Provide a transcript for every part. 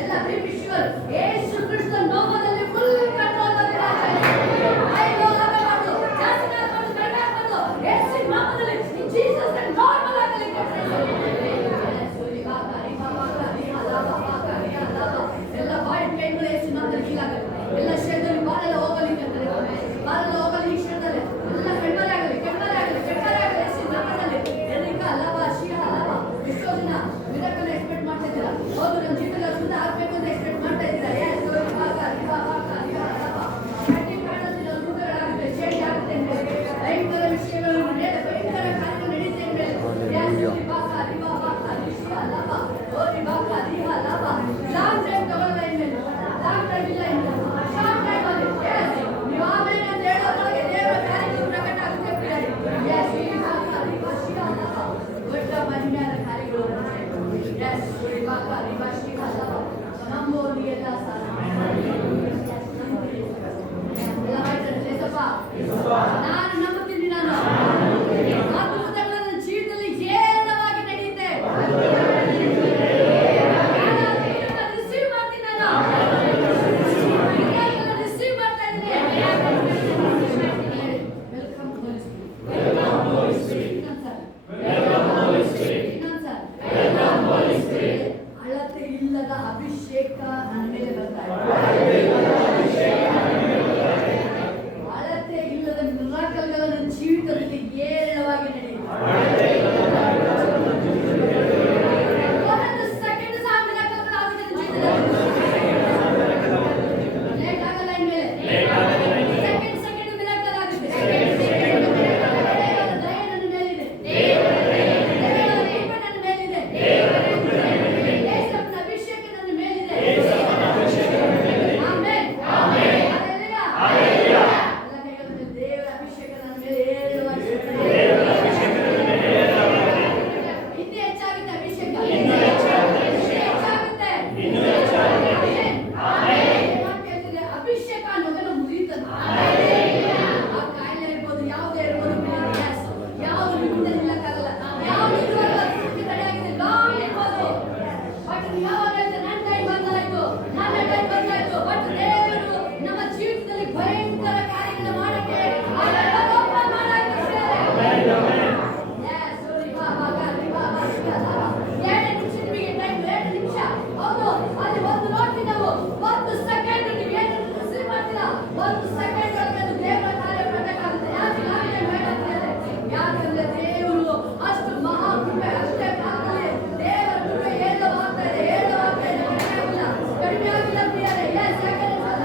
ಎಲ್ಲ ಪ್ರಿಮಿಷುವಲ್ ಯೇಸು ಕ್ರಿಸ್ತ ನಾಮದಲ್ಲಿ full control ಅಯ್ಯೋ ಆಗಬಾರ್ದು, ಜಾಸ್ತಿ ಆಗಬಾರ್ದು, ಕಡಿಮೆ ಆಗಬಾರ್ದು. ಯೇಸು ನಾಮದಲ್ಲಿ ಜೀಸಸ್ ನಾರ್ಮಲ್ ಆಗಲಿ. ಎಲ್ಲ ಬಾಯಿ ಪೇನ್ಗಳು ಯೇಸು ನಾಮದಲ್ಲಿ ಹೀಲ್ ಆಗಲಿ. ಎಲ್ಲ ಶರೀರದಲ್ಲಿ ಬಾರೆಲ್ಲ ಹೋಗಲಿ, ಬಾರೆಲ್ಲ ಹೋಗಲಿ. ಈ ಶರೀರದಲ್ಲಿ ಎಲ್ಲ ಕೆಟ್ಟರೆ ಆಗಲಿ, ಕೆಟ್ಟರೆ ಆಗಲಿ, ಕೆಟ್ಟರೆ ಆಗಲಿ ಯೇಸು ನಾಮದಲ್ಲಿ. ಎಲ್ಲಿಕ ಅಲ್ಲವ ಶಿಯ ಅಲ್ಲವ. ಎಷ್ಟೋ ದಿನ ಮಿರಾಕಲ್ ಎಕ್ಸ್ಪೆಕ್ಟ್ ಮಾಡ್ತಾ ಇದ್ದೀರಾ? ಹೌದು, ನನ್ನ ಜೀವನದಲ್ಲಿ ಸುತ್ತ ಆಗ್ಬೇಕು ಅಂತ ಎಕ್ಸ್ಪೆಕ್ಟ್ ಮಾಡ್ತಾ ಇದ್ದೀರಾ? ಭಯಂಕರ ವಿಷಯಗಳು ಭಯಂಕರ ಕಾರ್ಯಗಳು ನಡೀತಾ ಇವೆ. ಲಾಂಗ್ ಟೈಮ್ ತಗೊಳ್ಳ ಇನ್ಮೇಲೆ, ಲಾಂಗ್ ಟೈಮ್ ಇಲ್ಲ ಇನ್ಮೇಲೆ, ಶಾರ್ಟ್ ಟೈಮ್ ಅಲ್ಲಿ ನೀವು ಆಮೇಲೆ ಅಂತ ಹೇಳೋದ್ರೊಳಗೆ ದೇವರ ಕಾರ್ಯಗಳು ಪ್ರಕಟ ಆಗುತ್ತೆ. ದೊಡ್ಡ ಮಹಿಮೆಯಾದ ಕಾರ್ಯಗಳು ನಂಬೋದು ಎಲ್ಲ ನಾನು ನಂಬುತ್ತೀನಿ. ನಾನು ಅದ್ಭುತಗಳು ನನ್ನ ಜೀವಿತದಲ್ಲಿ ಹೇರಳವಾಗಿ ನಡೆಯುತ್ತೆ. ರಿಸೀವ್ ಮಾಡ್ತೀನಿ, ನಾನು ರಿಸೀವ್ ಮಾಡ್ತಾ ಇದ್ದೀನಿ. ವೆಲ್ಕಮ್ ಹೋಲಿ ಸ್ಪಿರಿಟ್. ಅಳತೆ ಇಲ್ಲದ ಅಭಿಷೇಕ ನನ್ನ ಮೇಲೆ ಬರ್ತಾ ಇದೆ. ಅಳತೆ ಇಲ್ಲದ ಮಿರಾಕಲ್ಗಳು ನನ್ನ ಜೀವಿತದಲ್ಲಿ ಹೇರಳವಾಗಿ ನಡೆಯುತ್ತೆ. ಒಂದೊಂದು ಸೆಕೆಂಡ್ ಸಹ ಮಿರಾಕಲ್ಗಳು ಆಗುತ್ತೆ ನನ್ನ ಜೀವಿತದಲ್ಲಿ. ಲೇಟ್ ಆಗಲ್ಲ ಇನ್ಮೇಲೆ. ಸೆಕೆಂಡ್ ಮಿರಾಕಲ್ ಆಗುತ್ತೆ. ದಯ ನನ್ನ ಮೇಲಿದೆ, ನನ್ನ ಮೇಲಿದೆ, ಯೇಸುವಿನ ಅಭಿಷೇಕ ನನ್ನ ಮೇಲಿದೆ. ಆಮೆನ್. ಹಲ್ಲೆಲೂಯಾ. ದೇವರ ಅಭಿಷೇಕ ನನ್ನ ಮೇಲೆ ಹೇರಳವಾಗಿ ಇನ್ನೂ ಹೆಚ್ಚಾಗುತ್ತೆ. ಅಭಿಷೇಕ ಇನ್ನೂ ಹೆಚ್ಚಾಗುತ್ತೆ. ಅಭಿಷೇಕ ಅನ್ನೋದನ್ನು ಮುರಿಯುತ್ತದೆ. ಆ ಕಾಯಿಲೆ ಇರ್ಬೋದು, ಯಾವುದೇ ಇರ್ಬೋದು, ಯಾವುದು ನಿಮ್ಮಿಂದ ನಿಲ್ಲಕ್ಕಾಗಲ್ಲ. ಯಾವುದು ಇದುವರೆಗೂ ಅದ್ಭುತಕ್ಕೆ ತಡೆಯಾಗಿದೆ. ಲಾಂಗ್ ಇರ್ಬೋದು, ಬಟ್ ಯಾವಾಗ ನನ್ನ ಟೈಮ್ ಬಂದಾಯ್ತು, ನನ್ನ ಟೈಮ್ ಬಂದಾಯ್ತು. ಬಟ್ ದೇವರು ನಮ್ಮ ಜೀವಿತದಲ್ಲಿ ಭಯಂಕರ ಕಾರ್ಯಗಳನ್ನ ಮಾಡಕ್ಕೆ ಓಪನ್ ಮಾಡಾಯ್ತು. 2 ನಿಮಿಷ ನಿಮಗೆ ಟೈಮ್, 2 ನಿಮಿಷ. ಹೌದು, ಅಲ್ಲಿ ಒಂದು ನೋಡ್ತೀವಿ ನಾವು. 1 ಸೆಕೆಂಡ್ ನೀವು ಏನು ರಿಸೀವ್ ಮಾಡ್ತೀರಾ, 1 ಸೆಕೆಂಡ್ ಒಳಗೆ ಅದು ದೇವರ ಕಾರ್ಯ ಪ್ರಕಟ ಆಗುತ್ತೆ. ಯಾಕಂದ್ರೆ ದೇವರು ಅಷ್ಟು ಮಹಾಕೃಪೆ, ಅಷ್ಟೇ ಕಾಲದಲ್ಲಿ ದೇವರ ಕೃಪೆ ಹೇರಳವಾಗ್ತಾ ಇದೆ, ಹೇರಳವಾಗ್ತಾ ಇದೆ. ಕಡಿಮೆ ಆಗಿಲ್ಲ ಪ್ರಿಯರೇ. ಯಾಕಂದ್ರೆ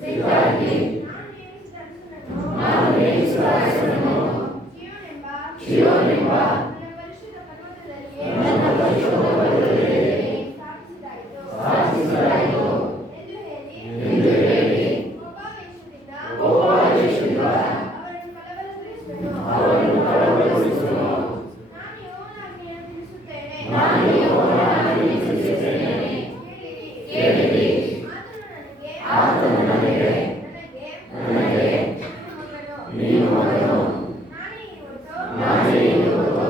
ಸಿದ್ಧಾಗಿ ನಾನು ನೇಮಿಸಿದ ಅರಸನನ್ನು ಚೀಯೋನೆಂಬ ನನ್ನ ಪರಿಶುದ್ಧ ಪರ್ವತದಲ್ಲಿ ಸ್ಥಾಪಿಸಿದಾಯಿತು ಎಂದು ಹೇಳಿ ಕೋಪಾವೇಶದಿಂದ ಅವರನ್ನು ಕಳವಳಗೊಳಿಸುವನು. ನಾನು ಯೆಹೋವನ ಆಜ್ಞೆಯನ್ನು ತಿಳಿಸುತ್ತೇನೆ, ಕೇಳಿರಿ. ಆತನು ನನಗೆ ನೀನು ಮಗನು, ನಾನೇ ಇವತ್ತು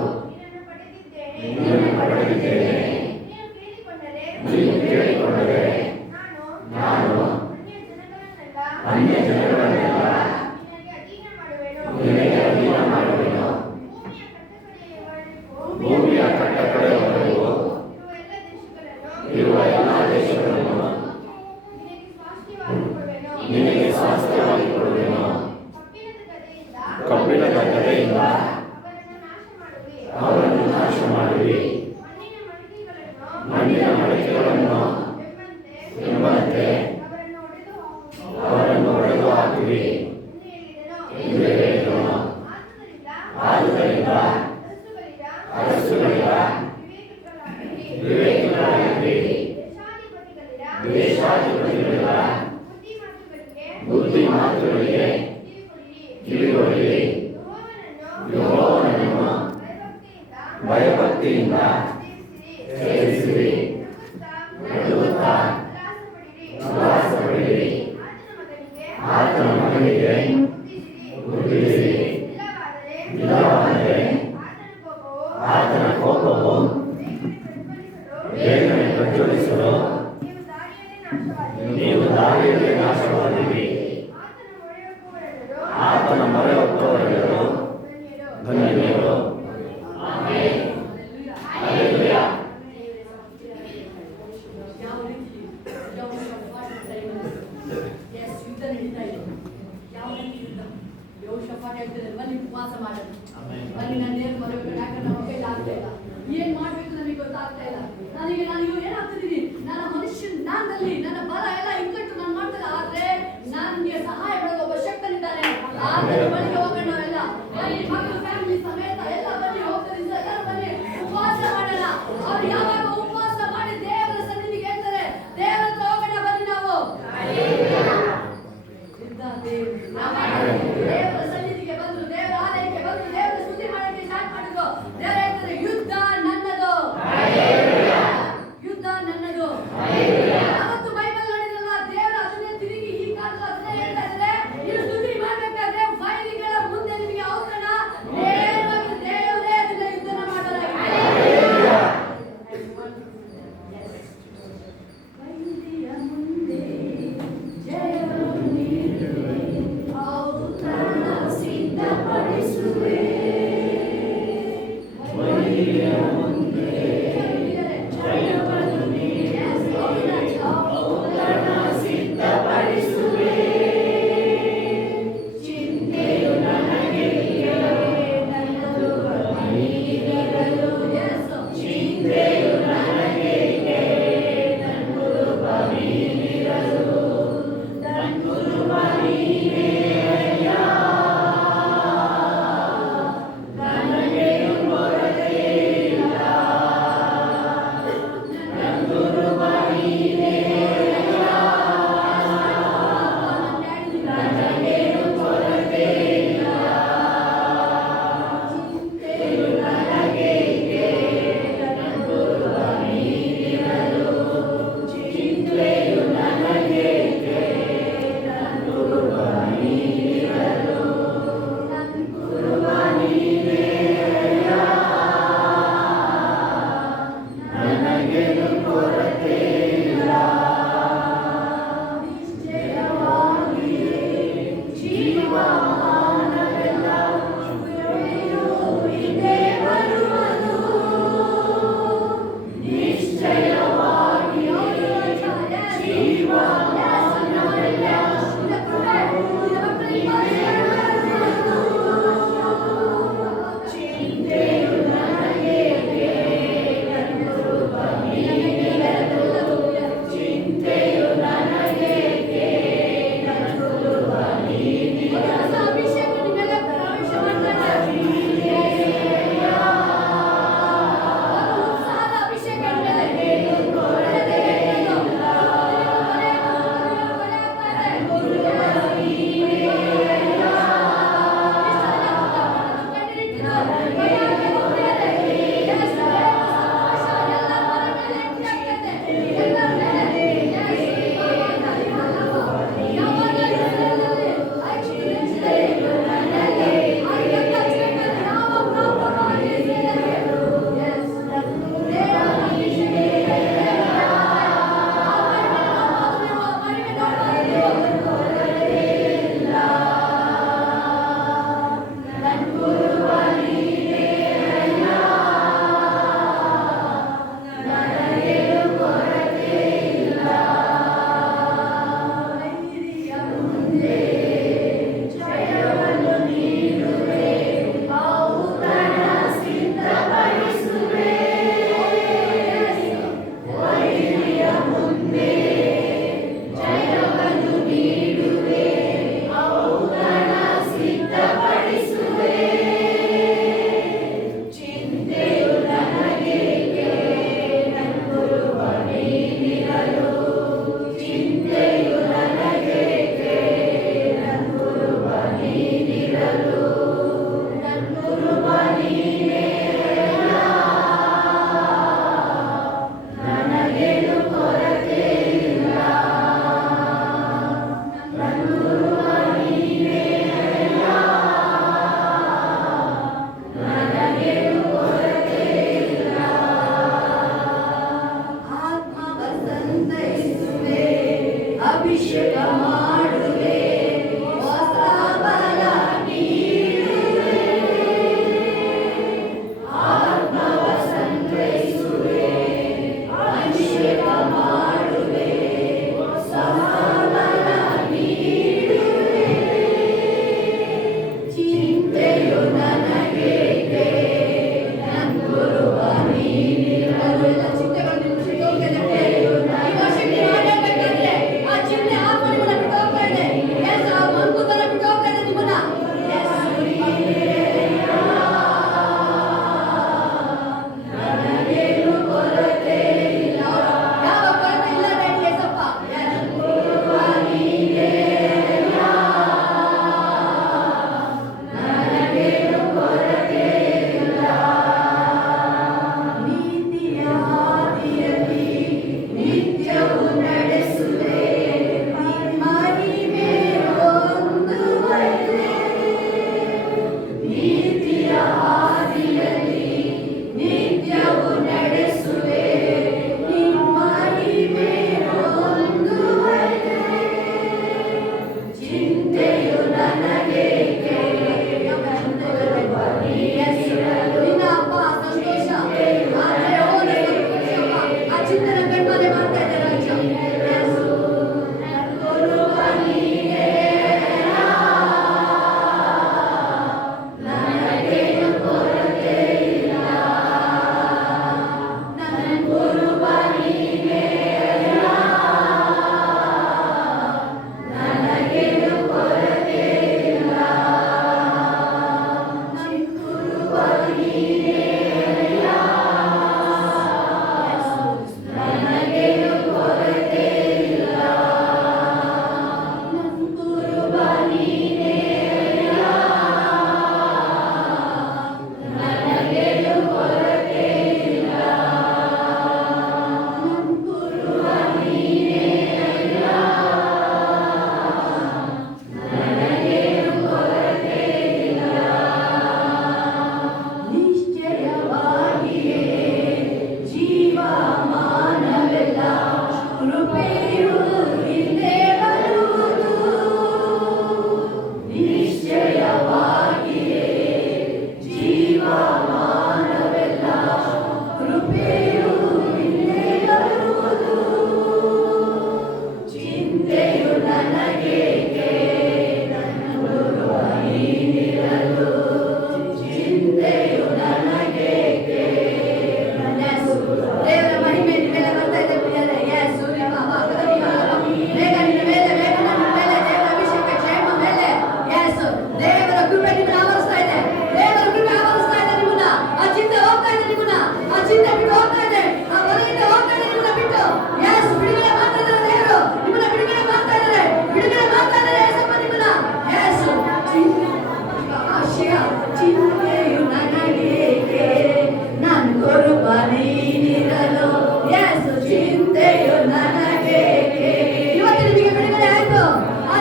ನಿನ್ನನ್ನು ಪಡೆದಿದ್ದೇನೆ. ನೀನು ಕೇಳಿಕೊಂಡರೆ ನಾನು ಅನ್ಯ ಜನಗಳನ್ನೆಲ್ಲ ನಿನಗೆ ಅಧೀನ ಮಾಡುವೆನು. ಭೂಮಿಯ ಕಟ್ಟಕಡೆಯವರೆಗೂ ಇರುವ ಎಲ್ಲ ದೇಶಗಳನ್ನು ನಿನಗೆ ಸ್ವಾಸ್ಥ್ಯವಾಗಿ ಕೊಡುವೆನು. ಕಬ್ಬಿಣದ ಗದೆಯಿಂದ ಅವರನ್ನು ನಾಶ ಮಾಡುವಿ. ಮಣ್ಣಿನ ಮಡಿಕೆಗಳನ್ನು ಎಂಬಂತೆ ಅವರನ್ನು ಒಡೆದು ಹಾಕುವಿ ಎಂದು ಹೇಳಿದನು. ಆದುದರಿಂದ ಅರಸುಗಳಿರ ವಿವೇಕಿಗಳಾಗಿರಿ, ದ್ವೇಷಾಧಿಪತಿಗಳಿರ ಬುದ್ಧಿ ಮಾತುಗಳಿಗೆ ಕಿವಿಗೊಡಿರಿ. ಯೆಹೋವನನ್ನು ಭಯಭಕ್ತಿಯಿಂದ ಸೇವಿಸಿರಿ, ನಡುಗುತ್ತಾ ಉಲ್ಲಾಸಪಡಿರಿ. ಆತನ ಮಗನಿಗೆ ಬುದ್ಧಿಸಿರಿ, ಇಲ್ಲವಾದರೆ ಆತನ ಕೋಪವು ಬೇಗನೆ ಪ್ರಜ್ವಲಿಸಲು ನೀವು ದಾರಿಯಲ್ಲಿ ನಾಶವಾದಿರಿ. ಆತನ ಮೊರೆ ಹೊಕ್ಕವರೆಲ್ಲರೂ ಧನ್ಯರು. ಹಲ್ಲೆಲೂಯಾ. ಯಾವ ರೀತಿ ಯುದ್ಧ ನಡೀತಾ ಇದೆ, ಯಾವ ರೀತಿ ಯುದ್ಧ ಯೋಷಾಫಾಟ್ ಹೇಳ್ತಾರೆ, ಬನ್ನಿ ಉಪವಾಸ ಮಾಡೋಣ, ಬನ್ನಿ ನನ್ನ ದೇವ್ರ ಮೊರೆ ಹೋಗೋಣ, ಯಾಕಂದ್ರೆ ನಮ್ಮ ಕೈಲಿ ಆಗ್ತಾ ಇಲ್ಲ, ಏನ್ ಮಾಡ್ಬೇಕು ನಮಗೆ ಗೊತ್ತಾಗ್ತಾ ಇಲ್ಲ. ನಾನು ಏನಾಗ್ತಿದ್ದೀನಿ, ನನ್ನ ನಾನಲ್ಲಿ ನನ್ನ ಬಲ ಎಲ್ಲ ಇಕ್ಕಟ್ಟು ನಾನು ಮಾಡ್ತಾರೆ. ಆದ್ರೆ ನನಗೆ ಸಹಾಯ ಮಾಡೋದು ಒಬ್ಬ ಶಕ್ತನಿದ್ದಾನೆ. ಆದ್ರೆ ಬಳಿಗೆ ಹೋಗೋಣ ಎಲ್ಲ, ಬನ್ನಿ ಮಕ್ಕಳು ಫ್ಯಾಮಿಲಿ ಸಮೇತ ಎಲ್ಲ ಬನ್ನಿ, ಹೋಗ್ತಾರೆ ಎಲ್ಲರೂ ಬನ್ನಿ ಉಪವಾಸ ಮಾಡೋಣ. ಅವ್ರು ಯಾವಾಗ ಉಪವಾಸ ಮಾಡಿ ದೇವರ ಸನ್ನಿಧಿಗೆ ಹೇಳ್ತಾರೆ, ದೇವರ ಹತ್ರ ಹೋಗೋಣ ಬನ್ನಿ ನಾವು ದೇವರ ಸನ್ನಿಧಿಗೆ ಬಂದ್ರು, ದೇವರ ಆಲಯಕ್ಕೆ ಬಂದ್ರು, ದೇವರ ಸ್ತುತಿ ಮಾಡಕ್ಕೆ ಸ್ಟಾರ್ಟ್ ಮಾಡಿದ್ರು. ದೇವರ ಹೇಳ್ತಾರೆ, ಯುದ್ಧ ನನ್ನದು, ಯುದ್ಧ ನನ್ನದು. ಅವತ್ತು ಬೈಬಲ್ ನೋಡಿದ್ರಲ್ಲ, ದೇವರ ಅದನ್ನೇ ತಿರುಗಿ ಈ ಕಾಲದಲ್ಲಿ ಅದನ್ನೇ ಹೇಳ್ತಾ ಇದ್ದಾರೆ, ನೀವು ಸ್ತುತಿ ಮಾಡ್ಬೇಕಾದ್ರೆ ವೈರಿಗಳ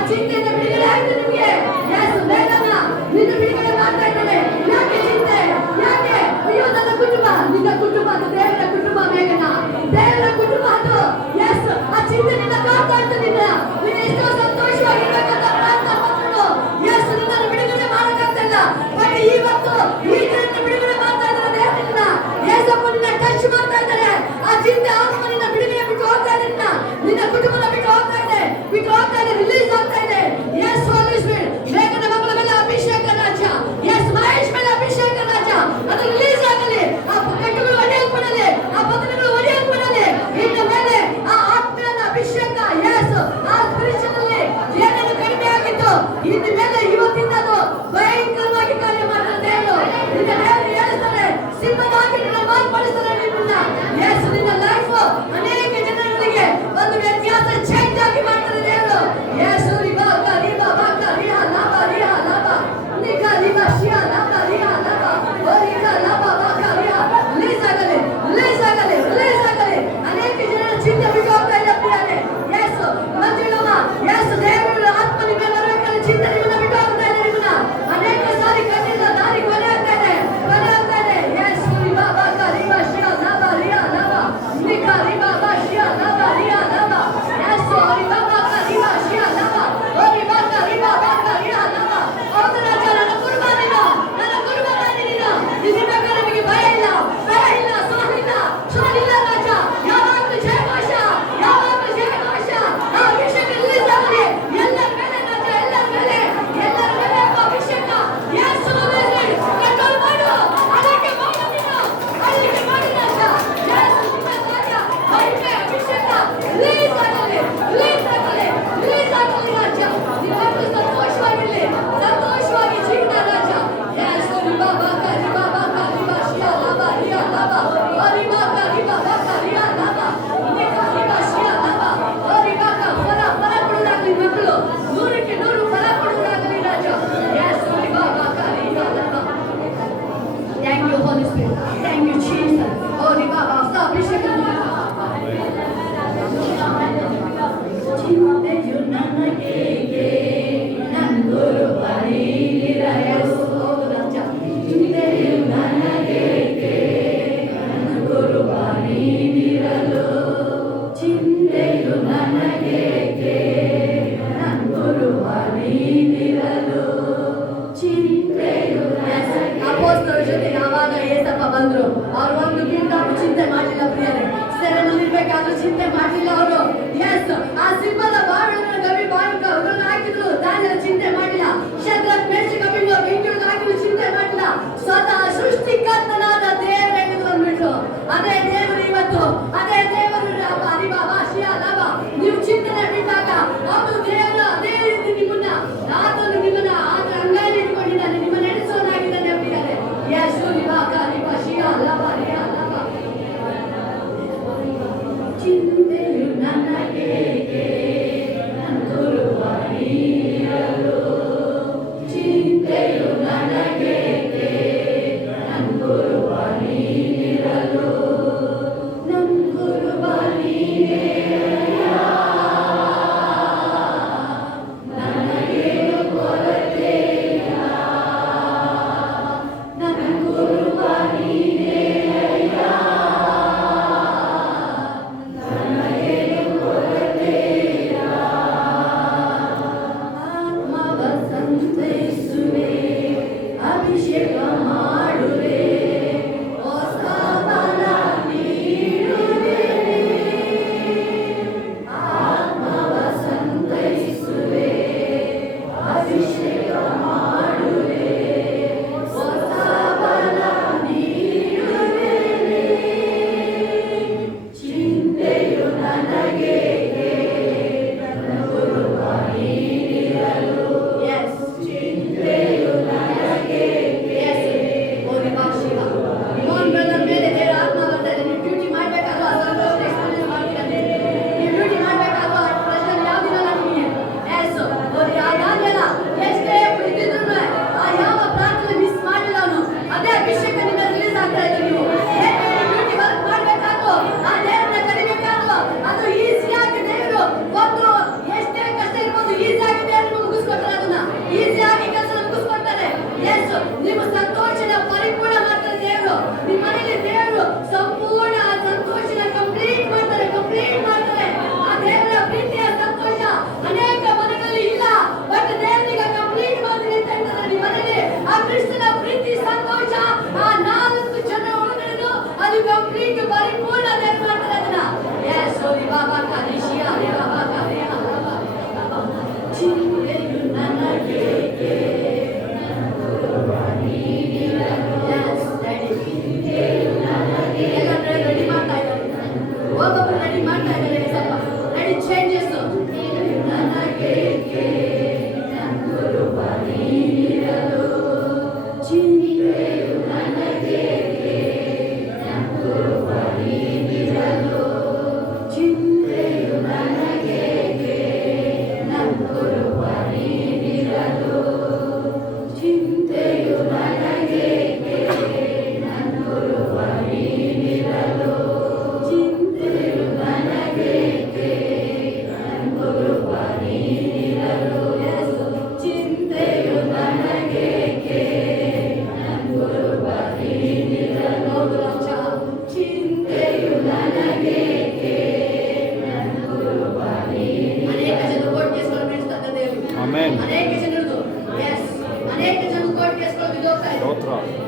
ಚಿಂತೆಯಿಂದ ಬಿಡುಗಡೆ ಆಯ್ತು ನಿಮಗೆ. ಯೇಸು ಬೇಗನ ನಿನ್ನ ಬಿಡುಗಡೆ ಮಾಡ್ತಾ ಇದ್ದಾನೆ. ಯಾಕೆ ಚಿಂತೆ? ಯಾಕೆ? ಅಯ್ಯೋ ನನ್ನ ಕುಟುಂಬ, ನಿನ್ನ ಕುಟುಂಬ ಅದು ದೇವರ ಕುಟುಂಬ ಬೇಗನ, ದೇವರ ಕುಟುಂಬ ಅದು. ಯೇಸು ಆ ಚಿಂತೆ ನಿನ್ನ ಕಾಡ್ತಾ ಇತ್ತು. ನಿನ್ನ ಎಷ್ಟೋ ಸಂತೋಷವಾಗಿರ್ಬೇಕಂತ ಪ್ರಾರ್ಥನೆ ಮಾಡ್ಕೊಂಡು ಯೇಸು ನಿನ್ನನ್ನು ಬಿಡುಗಡೆ ಮಾಡಕ್ಕಾಗ್ತಿಲ್ಲ. ಬಟ್ ಇವತ್ತು ಈ ದಿನ ಬಿಡುಗಡೆ ಮಾಡ್ತಾ ಇದ್ದಾರೆ ದೇವರನ್ನ. ಯೇಸಪ್ಪ ನಿನ್ನ ಟಚ್ ಮಾಡ್ತಾ ಇದ್ದಾರೆ. ಆ ಚಿಂತೆ ಆತ್ಮ ನಿನ್ನ ಬಿಡುಗಡೆ ಬಿಟ್ಟು ಹೋಗ್ತಾ ಇದೆ. ನಿನ್ನ ಕುಟುಂಬನ ಬಿಟ್ಟು ಹೋಗ್ತಾ ಇದೆ, ಬಿಟ್ಟು ಹೋಗ್ತಾ ಇದೆ, ರಿಲೀಸ್ ಆಗ್ತಾ ಇದೆ. ಯೇಸು ಹೋಲಿ ಸ್ಪಿರಿಟ್ ಬೇಗನ ಮಗಳ ಮೇಲೆ ಅಭಿಷೇಕ ರಾಜ. ಯೇಸು ಮಹೇಶ್ ಮೇಲೆ ಅಭಿಷೇಕ ರಾಜ. ಅದು ರಿಲೀಸ್ ಆಗಲಿ. ಆ ಕಟ್ಟುಗಳು ಒಡೆಯಲ್ಪಡಲಿ, ಆ ಬಂಧನಗಳು ಒಡೆಯಲ್ಪಡಲಿ. ಇನ್ನ ಮೇಲೆ ಆ ಆತ್ಮನ ಅಭಿಷೇಕ ಯೇಸು ಆ ಸ್ಪಿರಿಚುವಲ್ಲಿ ಏನೇನು ಕಡಿಮೆ ಆಗಿತ್ತು ಇನ್ನು ಮೇಲೆ ಇವತ್ತಿಂದ ಅದು ಭಯಂಕರವಾಗಿ ಕಾರ್ಯ ಮಾಡ್ತಾರೆ ದೇವರು. ನಿನ್ನ ದೇವರು ಹೇಳ್ತಾರೆ ಸಿಂಹವಾಗಿ ನಿನ್ನ ಮಾರ್ಪಡಿಸ್ತಾರೆ ನಿಮ್ಮನ್ನ. ಯೇಸು ನಿನ್ನ ಲೈಫ್ ಅನೇಕ ಜನರಿಗೆ ಒಂದು ವ್ಯತ್ಯಾಸ ಚೇಂಜ್ ಆಗಿ ಮಾಡ್ತಾರೆ ದೇವರು. ಯೇಸು ರಿಬಾ ರಿಬಾ ಬಾಕ ರಿಹಾ ಲಾಬಾ ರಿಹಾ ಲಾಬಾ ನಿಕಾ ರಿಬಾ ಶಿಯಾ ಲಾಬಾ ರಿಹಾ ಲಾಬಾ ಓರಿಕಾ ಲಾಬಾ ಬಾಕ ರಿಹಾ ರಿಲೀಸ್ ಆಗಲಿ, ರಿಲೀಸ್ ಆಗಲಿ, ರಿಲೀಸ್ ಆಗಲಿ. ಅನೇಕ ಜನರ ಚಿಂತೆ ಬಿಟ್ಟು ಹೋಗ್ತಾ ಇದ್ದಾರೆ. ಯೇಸು ಮಂಜುಳಮ್ಮ, ಯೇಸು ದೇವರ ಆತ್ಮ ನಿಮ್ಮ ಬರಬೇಕಾದ ಚಿಂತೆ ನಿಮ್ಮನ್ನ ಬಿಟ್ಟು ಹೋಗ್ತಾ ಇದೆ. ನಿಮ್ಮನ್ನ ಅನೇಕ ಸಾರಿ ಕಣ್ಣಿಂದ ದಾರಿ ಕೊನೆ ಆಗ್ತಾ ಇದೆ, ಕೊನೆ ಆಗ್ತಾ ಇದೆ. ಯೇಸು ರಿಬಾ ಬಾಕ ರಿಬಾ ಶಿಯಾ ಲಾಬಾ ರಿಹಾ ಲಾಬಾ ನಿಕಾ ರಿಬಾ ಬಾ ಶಿಯಾ ಲಾಬಾ ರಿಹಾ ಲಾಬಾ ಯೇಸು ರಿಬಾ ಬಾಕ ರಿಬಾ ಶಿಯಾ ಲಾಬಾ ಓರಿ ಬಾಕ ರಿಬಾ ಬಾಕ ರಿಹಾ ಲಾಬಾ. ಹೌದು ರಾಜ, ನನ್ನ ಕುರುಬ ನೀನು, ನನ್ನ ಕುರುಬ ನೀನು. ನಿನ್ನ ನಮಗೆ ಭಯ ಇಲ್ಲ, ಭಯ ಇಲ್ಲ, ಸೋಲಿಲ್ಲ, ಸೋಲಿಲ್ಲ ರಾಜ. ಯಾವಾಗಲೂ ಜಯಘೋಷ, ಯಾವಾಗಲೂ ಜಯಘೋಷ. ಆ ಅಭಿಷೇಕ ರಿಲೀಸ್ ಆಗಲಿ ಎಲ್ಲರ ಮೇಲೆ ರಾಜ, ಎಲ್ಲರ ಮೇಲೆ, ಎಲ್ಲರ ಮೇಲೆ ಅಭಿಷೇಕ. ಯೇಸು ಕಂಟ್ರೋಲ್ ಮಾಡು, ಅದಕ್ಕೆ ಮಾಡು ನೀನು, ಅದಕ್ಕೆ ಮಾಡಿ ರಾಜ. ಯೇಸು ನಿನ್ನ ರಾಜ, ಅದಕ್ಕೆ ಅಭಿಷೇಕ ರಿಲೀಸ್ ಆಗಲಿ, ರಿಲೀಸ್ ಆಗಲಿ, ರಿಲೀಸ್ ಆಗಲಿ ರಾಜ. ನೀವೆಲ್ಲರೂ ಸಂತೋಷವಾಗಿರಲಿ, ಸಂತೋಷವಾಗಿ ಜೀವನ ರಾಜ. ಯೇಸು ರಿಬಾ ಬಾಕ ರಿಬಾ ಬಾಕ ರಿಬಾ ಶಿಯಾ ಲಾಬಾ ರಿಯಾ ಲಾಬಾ ಓರಿ ಬಾಕ ರಿಬಾ ಬಾಕ ರಿಯಾ ಲಾಬಾ ನಿಕಾ ರಿಬಾ ಶಿಯಾ ಲಾಬಾ ಓರಿ ಬಾಕ ಫಲ ಕೊಡುವುದಾಗಲಿ. ಮಕ್ಕಳು 100ಕ್ಕೆ 100 ಫಲ ಕೊಡುವುದಾಗಲಿ ರಾಜ. ಯೇಸು ರಿಬಾ ಬಾಕ ರಿಬಾ ಲಾಬಾ. Thank you holy spirit, thank you Jesus. ಓರಿ ಬಾಬಾ ಹೊಸ ಅಭಿಷೇಕ ಚಿಂತೆಯು ನನಗೇಕೆ ನನ್ನ ಗುರುವಾಣಿರಲು. ಹೌದು ರಾಜ, ಚಿಂತೆಯು ನನಗೇಕೆ ನನ್ನ ಗುರುವಾಣಿರಲು. ಚಿಂತೆಯು ನನಗೇಕೆ ನನ್ನ ಗುರುವಾಣಿರಲು. ಚಿಂತೆಯು ಅಪೊಸ್ತಲರ ಜೊತೆ ಯಾವಾಗ ಏಸಪ್ಪ ಬಂದ್ರು ಅವ್ರು ಒಂದು ಮಿನಿಟ್ ಚಿಂತೆ ಮಾಡಲಿಲ್ಲ ಪ್ರಿಯರೇ. ಸೆರೆನಲ್ಲಿರ್ಬೇಕಾದ್ರೂ ಚಿಂತೆ ಮಾಡಲಿಲ್ಲ ಅವರು. ಎಸ್, ಆ ಸಿಂಹದ ಬಾವಿಯನ್ನು ಗವಿ ಬಾವಿಗೆ ಅವರನ್ನು ಹಾಕಿದ್ರು, ದಾನಿಯೇಲ ಚಿಂತೆ ಮಾಡಲಿಲ್ಲ. ಶದ್ರಕ್ ಮೇಷಕ್ ಅಬೇದ್ನೆಗೋ ಬೆಂಕಿಯೊಳಗೆ ಹಾಕಿದ್ರು, ಚಿಂತೆ ಮಾಡಲಿಲ್ಲ. ಸ್ವತಃ ಸೃಷ್ಟಿಕರ್ತನಾದ ದೇವರೇ ಇದು ಅಂದ್ಬಿಟ್ಟು ಅದೇ ದೇವರು ಇವತ್ತು, ಅದೇ ದೇವರು ರಿಬಾ ಬಾ ಶಿಯಾ ಲಾಬಾ. ನೀವು ಚಿಂತನೆ ಬಿಟ್ಟಾಗ ಅವನು ದೇವರು ಅದೇ ರೀತಿ ನಿಮ್ಮನ್ನ, ಆತನು ನಿಮ್ಮನ್ನ ಆತ ಅಂಗೈಲಿ ಇಟ್ಕೊಂಡಿದ್ದಾನೆ, ನಿಮ್ಮ ನಡೆಸೋನಾಗಿದ್ದಾನೆ ಅಂಬಿದ್ದಾರೆ. ಯೇಸು ರಿಬಾ ರಿಬಾ ಶಿಯಾ ಲಾಬಾ ರಿಯಾ ಲಾಬಾ. ಚಿಂತೆಯು ನನಗೇಕೆ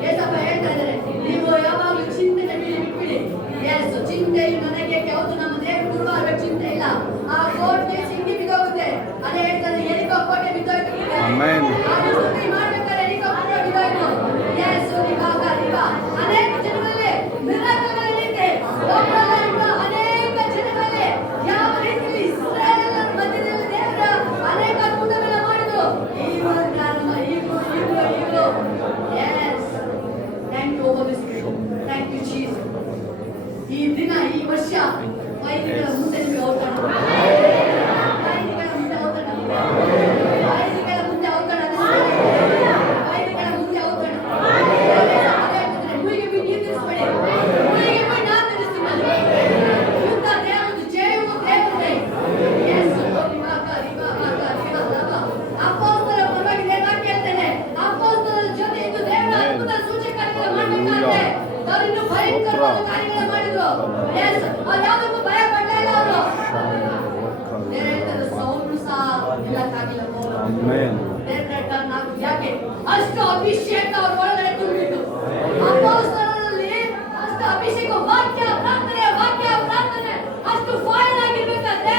ಏಸಪ್ಪ ಹೇಳ್ತಾ ಇದ್ದಾರೆ, ನೀವು ಯಾವಾಗಲೂ ಚಿಂತೆಗೆ ಬಿಟ್ಬಿಡಿ. ಎಸ್, ಚಿಂತೆಯು ನನಗೆ ಯಾವುದು ನಮ್ಮ ದೇವರು ಗುರುವಾಗಬೇಕು, ಚಿಂತೆ ಇಲ್ಲ. ಆ ಕೋಟೆ ಸಿಂಗಿ ಬಿದ್ದೋಗುತ್ತೆ. ಅದೇ ಹೇಳ್ತಾರೆ, ಎರಿಕೋ ಕೋಟೆ ಬಿದ್ದೋಯ್ತು. ಮಾಡ್ಬೇಕಾದ್ರೆ ಎರಿಕೋ ಕೋಟೆ ಬಿದ್ದೋಯ್ತು. ಎಸ್, ಇವಾಗ ಅನೇಕ ಜನರಲ್ಲಿ ಮಿರಾಕಲ್ ನಡೆಯುತ್ತೆ. ಅನೇಕ ಜನರಲ್ಲಿ ಯಾವ ರೀತಿಯಲ್ಲಿ ಇಸ್ರಾಯೇಲ್ ಮಧ್ಯದಲ್ಲಿ ದೇವರ ಅನೇಕ ಅದ್ಭುತಗಳನ್ನ ಮಾಡಿದ್ರು. ಈ ದಿನ, ಈ ವರ್ಷ ವೈರಿಗಳ ಮುಂದೆ ನಿಮಗೆ ಔತಣ, ವೈರಿಗಳ ಮುಂದೆ ಔತಣ, ವೈರಿಗಳ ಮುಂದೆ ಔತಣ, ವೈರಿಗಳ ಮುಂದೆ ಔತಣ. ಮುಯಿಗೆ ಬಿಟ್ಟು ನೀವು ತಿಳಿಸ್ಬೇಡಿ, ಮುಯಿಗೆ ಬಿಟ್ಟು ನಾನು ತಿಳಿಸ್ತೀನಿ. ಯುದ್ಧ ದೇವರದು, ಜಯವು ದೇವರದೇ. ಅಪೊಸ್ತಲರ ಪರವಾಗಿ ದೇವರ ಕೇಳ್ತೇನೆ, ಅಪೊಸ್ತಲರ ಜೊತೆ ಇದ್ದು ದೇವರ ಅದ್ಭುತ ಸೂಚಕಗಳನ್ನು ಮಾಡಬೇಕಾದ್ರೆ ಅವರಿನ್ನು ಭಯಂಕರವಾದ ಕಾರ್ಯಗಳನ್ನು ಮಾಡಿದ್ರು. ಯಾವುದಕ್ಕೂ ಭಯ ಪಡ್ತಾ ಇಲ್ಲ ಅವರು. ಬೇರೆ ಹೇಳ್ತಾರೆ, ಸೌಲು ಸಹ ನಿಲ್ಲಕ್ಕಾಗಿಲ್ಲ. ಯಾಕೆ? ಅಷ್ಟು ಅಭಿಷೇಕ ಅವ್ರ ಒಳಗಡೆ ತುಂಬಿತ್ತು. ಅಪೊಸ್ತಲರಲ್ಲಿ ಅಷ್ಟು ಅಭಿಷೇಕ, ವಾಕ್ಯ ಪ್ರಾರ್ಥನೆ ಅಷ್ಟು ಫೈರ್ ಆಗಿರ್ಬೇಕಾದ್ರೆ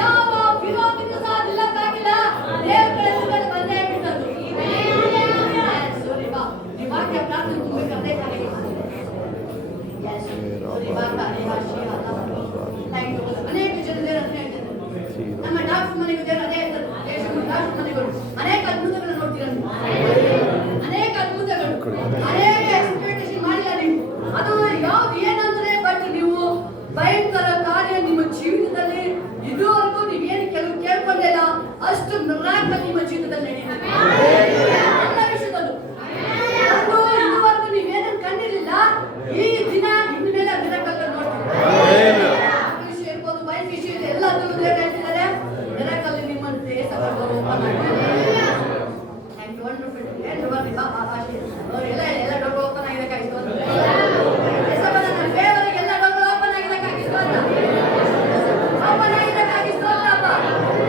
ಯಾವ ವಿರೋಧಿಗೂ ಸಹ ನಿಲ್ಲಕ್ಕಾಗಿಲ್ಲ. ದೇವರ ಹೆಸರಲ್ಲಿ ಬಂದೇ ಬಿಟ್ಟದ್ದು. ವಾಕ್ಯ ಪ್ರಾರ್ಥನೆ ತುಂಬಬೇಕಾದ್ರೆ ಅನೇಕ ಜನ ನಮ್ಮ ಡಾಕ್ಟರ್ ಮನೆಗೂ ಅದೇ ಡಾಕ್ಟರ್ ಮನೆಗಳು ಅನೇಕ ಅದ್ಭುತಗಳನ್ನು ನೋಡ್ತೀರ. ಅನೇಕ ಅದ್ಭುತಗಳು, ಅನೇಕ ಎಕ್ಸ್ಪೆಕ್ಟೇಷನ್ ಮಾಡಿಲ್ಲ ನೀವು. ಅದು ಯಾವ್ದು ಏನಂದ್ರೆ, ಬಟ್ ನೀವು ಭಯಂಕರ ಕಾರ್ಯ ನಿಮ್ಮ ಜೀವಿತದಲ್ಲಿ ಇದುವರೆಗೂ ನೀವೇನು ಕೆಲವು ಕೇಳ್ಕೊಂಡಿಲ್ಲ, ಅಷ್ಟು ಮಿರಾಕಲ್ ನಿಮ್ಮ ಜೀವಿತದಲ್ಲಿ ನಡೆಯುತ್ತೆ. ಎಲ್ಲ ವಿಷಯದಲ್ಲೂ ಇದುವರೆಗೂ ನೀವೇನನ್ನು ಕಂಡಿರಲಿಲ್ಲ, ಈ ದಿನ ಇನ್ಮೇಲೆ ಮಿರಾಕಲ್ ನೋಡ್ತೀವಿ. ವಿಷಯ ಇರ್ಬೋದು, ವೈಫ್ ವಿಷಯ ಇದೆ, ಎಲ್ಲದೂ ದೇವರು ಹೇಳ್ತಿದ್ದಾರೆ. ಮಿರಾಕಲ್ ನಿಮ್ಮಂತೆ ಸಫಲರು ಎಲ್ಲ ಡೋರ್ ಓಪನ್ ಆಗಿರಕ್ಕಾಗಿತ್ತು. ನನ್ನ ಫೇವರಿಗೆ ಎಲ್ಲ ಡೋರ್ ಓಪನ್ ಆಗಿರಕ್ಕಾಗಿತ್ತು. ಓಪನ್ ಆಗಿರಕ್ಕಾಗಿತ್ತು ಅಪ್ಪ.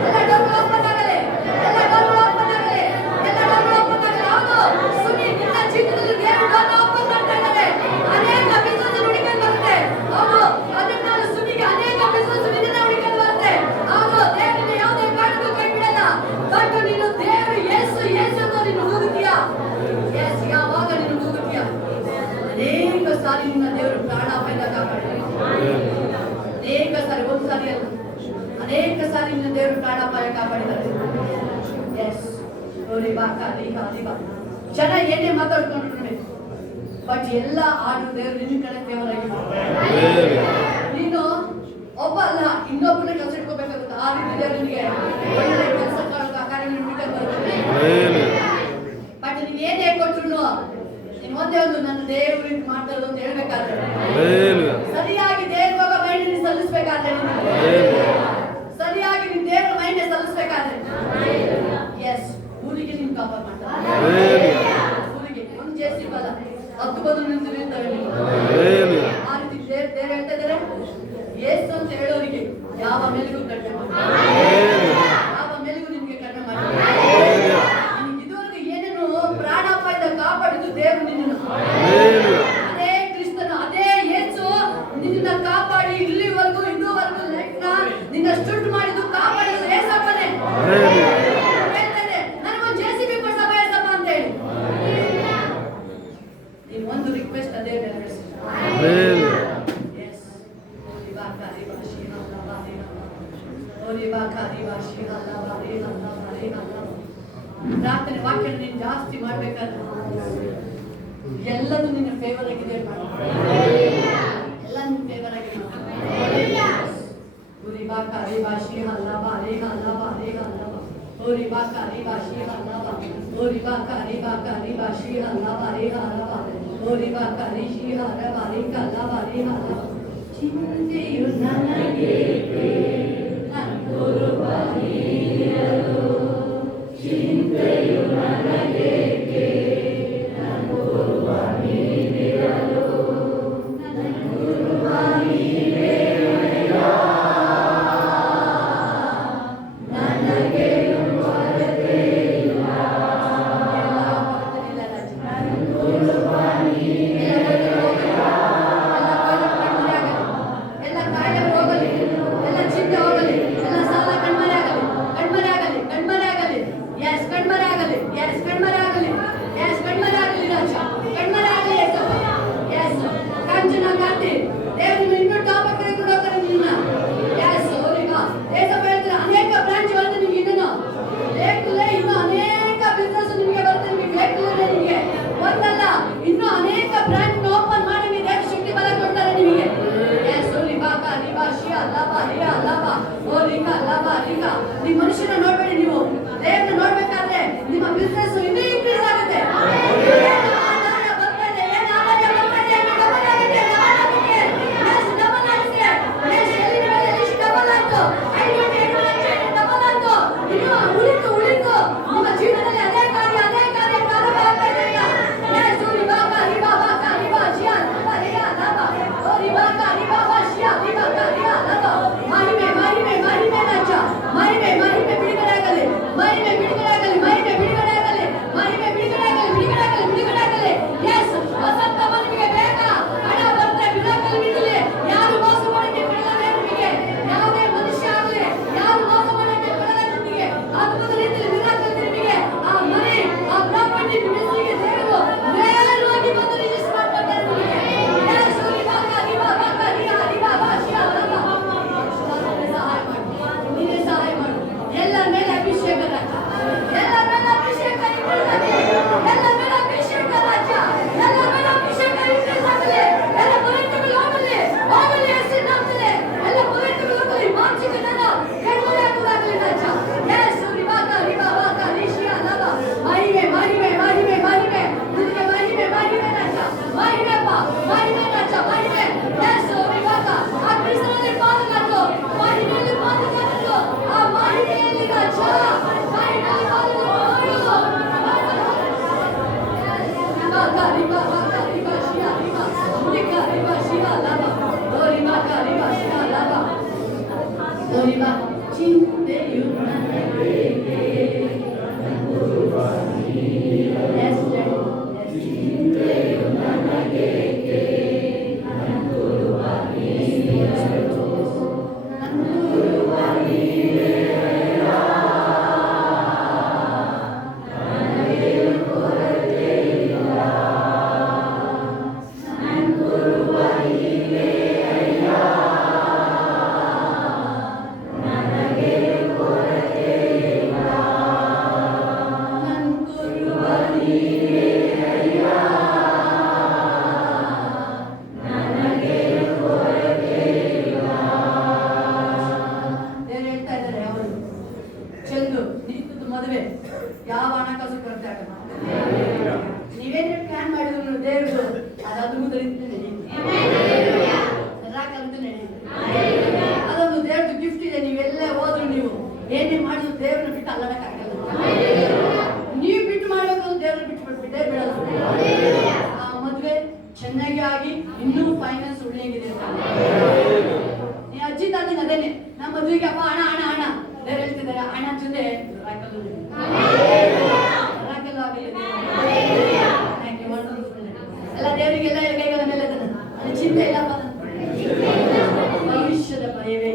ಎಲ್ಲ ಡೋರ್ ಓಪನ್ ಆಗಲಿ, ಎಲ್ಲ ಡೋರ್ ಓಪನ್ ಆಗಲಿ, ಎಲ್ಲ ಡೋರ್ ಓಪನ್ ಆಗಲಿ. ಹೌದು, ಸುನಿ ನಿನ್ನ ಜೀವಿತದಲ್ಲಿ ದೇವರು ಡೋರ್ ಓಪನ್ ಮಾಡ್ತಾ ಇದ್ದಾರೆ. ಅನೇಕ ಬಿಸಿನೆಸ್ ಹುಡುಕೊಂಡು ಬರುತ್ತೆ. ಹೌದು, ಅದನ್ನ ಸುನಿಗೆ ಅನೇಕ ಬಿಸಿನೆಸ್ ನಿನ್ನ ಹುಡುಕೊಂಡು ಬರುತ್ತೆ. ಹೌದು, ದೇವರಿಗೆ ಯಾವುದೇ ಕಾರಣಕ್ಕೂ ಕೈ ಬಿಡಲ್ಲ. ಬಟ್ ನೀನು ದೇವರು ಯೇಸು ಅಂತ ನೀನು ಕೂಗುತ್ತೀಯ. ಎಸ್, ಯಾವಾಗ ನೀನು ಕೂಗುತ್ತೀಯ, ಅನೇಕ ಸಾರಿ ನಿನ್ನ ದೇವರು ಪ್ರಾಣಾಪಾಯದಿಂದ ಕಾಪಾಡಿದ್ದಾರೆ. ಅನೇಕ ಸಾರಿ, ಒಂದು ಸಾರಿ ಅಲ್ಲ, ಅನೇಕ ಸಾರಿ ನಿನ್ನ ದೇವರು ಪ್ರಾಣಾಪಾಯ ಕಾಪಾಡಿದ್ದಾರೆ. ಎಸ್, ಜನ ಏನೇ ಮಾತಾಡ್ಕೊಂಡ್ರು, ಬಟ್ ಎಲ್ಲ ಆಡು ದೇವರು ನಿನ್ನ ಕಡೆ ಫೇವರ್ ಆಗಿದೆ. ನೀನು ಒಬ್ಬ ಅಲ್ಲ, ಇನ್ನೊಬ್ಬನ ಕೆಲಸ ಇಟ್ಕೋಬೇಕಾಗುತ್ತೆ. ಆ ರೀತಿ ದೇವರು ನಿನಗೆ ಒಳ್ಳೆ ಕೆಲಸ ಕಾರ್ಯಗಳನ್ನು ಬರುತ್ತೆ. ಬಟ್ ನೀನ್ ಏನೇ ಕೊಟ್ರು ನೀನ್ ಒಂದೇ ಒಂದು ನನ್ನ ದೇವರು ಮಾಡ್ತಾ ಇರೋದು ಅಂತ ಹೇಳ್ಬೇಕಾದ್ರೆ, ಸರಿಯಾಗಿ ದೇವರ ಮೈಂಡ್ ಸಲ್ಲಿಸ್ಬೇಕಾದ್ರೆ, ಸರಿಯಾಗಿ ನಿನ್ ದೇವರ ಮೈಂಡ್ ಸಲ್ಲಿಸ್ಬೇಕಾದ್ರೆ, ಎಸ್, ಊರಿಗೆ ನಿನ್ ಕಾಪಾಡ್ ಮಾಡ್ತಾರೆ. ಊರಿಗೆ ಒಂದು ಜೇಸಿ ಬಲ 10 ಬಂದು ನಿಂತಿರ್ತವೆ. ಆ ರೀತಿ ದೇವರು ಹೇಳ್ತಾ ಇದ್ದಾರೆ, ಯೇಸು ಅಂತ ಹೇಳೋರಿಗೆ ಯಾವ ಮೇಲಿಗೂ ಕಡಿಮೆ ಮಾಡಿ, ಯಾವ ಮೇಲಿಗೂ ನಿನ್ಗೆ ಕಡಿಮೆ ಮಾಡಿ. ಇದುವರೆಗೂ ಏನೇನು ಪ್ರಾಣಾಪಾಯದ ಕಾಪಾಡಿದ್ದು ದೇವರು ನಿನ್ನನ್ನು, ಅದೇ ಕ್ರಿಸ್ತನು, ಅದೇ ಯೇಸು ನಿನ್ನ ಕಾಪಾಡಿ ಇಲ್ಲಿವರೆಗೂ ಇನ್ನೂವರೆಗೂ ಲೈಫ್ನ ನಿನ್ನ ಸ್ಟುಡ್ ಮಾಡಿದ್ದು, ಕಾಪಾಡಿದ್ದು ಯೇಸಪ್ಪನೇ. ಹೇಳ್ತಾನೆ, ನನಗೊಂದು JCB ಕೊಡ್ಸಪ್ಪ ಯೇಸಪ್ಪ ಅಂತ ಹೇಳಿ. ನೀನು ಒಂದು ರಿಕ್ವೆಸ್ಟ್ ಅದೇ ಪ್ರಾರ್ಥನೆ ವಾಕ್ಯ ನೀನು ಜಾಸ್ತಿ ಮಾಡ್ಬೇಕಾದ್ರೆ ಎಲ್ಲದೂ ನಿನ್ನ ಫೇವರ್ ಆಗಿದೆ. ಎಲ್ಲ ನಿನ್ನ ಫೇವರ್ ಆಗಿದೆ. ಚಿಂತೆಯು ನನಗೇಕೆ ಚಿಂತೆಯು ನನಗೇಕೆ ನನ್ನೂರುವ ನೀನಿರಲು ನನ್ನೂರುವ ನೀನೇ ನನಗೆ ಕೊರತೆ ಇಲ್ಲ. ಮಹಿಮೆ ಬಿಡುಗಡೆ ಆಗಲಿ, ಮಹಿಮೆ ಬಿಡುಗಡೆ ಆಗಲಿ, ಮಹಿಮೆ ಬಿಡುಗಡೆ ಆಗಲಿ, ಬಿಡುಗಡೆ ಆಗಲಿ, ಬಿಡುಗಡೆ ಆಗಲಿ. ಎಸ್, ವಸಂತ ನಿಮಗೆ ಬೇಕಾ? ಹಣ ಬರುತ್ತೆ, ಮಿರಾಕಲ್ ಬಿಡಲಿ. ಯಾರು ಮೋಸ ಮಾಡಕ್ಕೆ ಬಿಡಲ್ಲ ನಿಮಗೆ, ಯಾವುದೇ ಮನುಷ್ಯ ಆಗಲಿ ಯಾರು ಮೋಸ ಮಾಡಕ್ಕೆ ಬಿಡಲ್ಲ ನಿಮಗೆ. ಅದ್ಭುತ ರೀತಿಯಲ್ಲಿ ಮಿರಾಕಲ್ ನಿಮಗೆ ಆ ಮನೆ, ಆ ಪ್ರಾಪರ್ಟಿ ಬಿಡಿಸಿಗೆ ದೇವರು ನೇರವಾಗಿ ಬಂದು ರಿಜಿಸ್ಟರ್ ಮಾಡ್ತಾರೆ ನಿಮಗೆ. ಎಸ್, ಇವಾಗ ಸಹಾಯ ಮಾಡಿ, ನೀನೇ ಸಹಾಯ ಮಾಡು. ಎಲ್ಲರ ಮೇಲೆ ಅಭಿಷೇಕ ರಾಜ, ಎಲ್ಲರ ಮೇಲೆ ಅಭಿಷೇಕ ಇರಲಿ, ಎಲ್ಲರ ಮೇಲೆ ಅಭಿಷೇಕ ರಾಜ, ಎಲ್ಲರ ಮೇಲೆ ಅಭಿಷೇಕ ಇರಲಿ. ಎಲ್ಲ ಪವಿತ್ರಗಳು ಹೋಗಲಿ, ಹೋಗಲಿ ಹೆಸರು ನಾಮದಲ್ಲಿ ಎಲ್ಲ ಪವಿತ್ರಗಳು ಹೋಗಲಿ. ಮಾಂಸಿಕ ಜನ ಕೆಡವಲಾಗಲಿ ರಾಜ. ಎಸ್, ಇವಾಗ ರಿಷಿಯ ಲಾಭ ಮಹಿಮೆ ಮಹಿಮೆ ಮಹಿಮೆ ಮಹಿಮೆ ನಿನಗೆ ಮಹಿಮೆ ಮಹಿಮೆ ರಾಜ, ಮಹಿಮೆಪ್ಪ ಮಹಿಮೆ ರಾಜ, ಮಹಿಮೆ. ಎಸ್, ಇವಾಗ ಆ ಕ್ರಿಸ್ತನಲ್ಲಿ ಪಾಲುಗಾರರು, ಮಹಿಮೆಯಲ್ಲಿ ಪಾಲುಗಾರರು, ಆ ಮಹಿಮೆಯಲ್ಲಿ ರಾಜ, ಮಹಿಮೆಯಲ್ಲಿ ಪಾಲುಗಾರರು. ಚಿಂತೆಯು ಮದುವೆ ಯಾವ ಹಣಕಾಸು ಕೊರತೆ ಆಗಲ್ಲ. ನೀವೇನೇ ಪ್ಲಾನ್ ಮಾಡಿದ್ರು ದೇವರು ಅದು ಅದ್ಭುತ ರೀತಿಯಲ್ಲಿ ನಡೆಯುತ್ತೆ, ಅದೊಂದು ದೇವ್ರದ್ದು ಗಿಫ್ಟ್ ಇದೆ. ನೀವೆಲ್ಲ ಹೋದ್ರು ನೀವು ಏನೇ ಮಾಡಿದ್ರು ದೇವ್ರನ್ನ ಬಿಟ್ಟು ಅಲ್ಲಡಕ್ಕಾಗಲ್ಲ. ನೀವು ಬಿಟ್ಟು ಮಾಡಬೇಕು, ದೇವ್ರ ಬಿಟ್ಟೇ ಬಿಡಲ್ಲ. ಮದುವೆ ಚೆನ್ನಾಗಿ ಆಗಿ ಇನ್ನೂ ಫೈನಾನ್ಸ್ ಉಳಿಯಂಗಿದೆ. ನೀ ಅಜ್ಜಿ ತಾತಂಗೆ ಅದೇನೆ, ನಮ್ಮ ಮದುವೆಗೆ ಅಪ್ಪ ಹಣ ಹಣ ಹಣ ದೇವ್ರು ಹೇಳ್ತಿದ್ದಾರೆ, ಹಣ ಜೊತೆ ಎಲ್ಲ ದೇವರಿಗೆಲ್ಲ ಕೈಗಳ ಮೇಲೆ ಅದು ಚಿಂತೆ ಇಲ್ಲಪ್ಪ. ಭವಿಷ್ಯದ ಭಯವೇ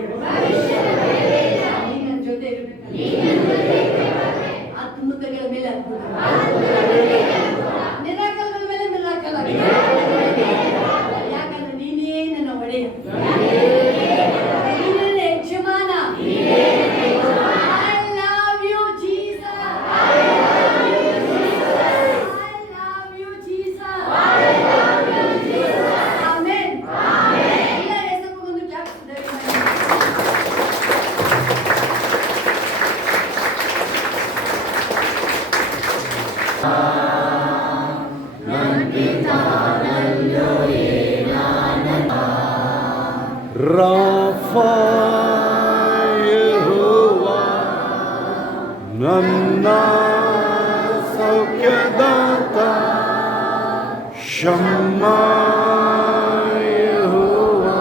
ನೀ ನನ್ನ ಜೊತೆ ಇರಬೇಕು. ಅದ್ಭುತಗಳ ಮೇಲೆ ಅದ್ಭುತ, ಮಿರಾಕಲ್ಗಳ ಮೇಲೆ ಮಿರಾಕಲ್ ಆಗಿದೆ. ಯಾಕಂದ್ರೆ ನೀನೇ ನನ್ನ ಒಡೆಯ, ನೀನೇ ಯಜಮಾನ. ರಾಫಾ ಯೆಹೋವಾ ನನ್ನ ಸೌಖ್ಯದಾತ, ಶಮ್ಮಾ ಯೆಹೋವಾ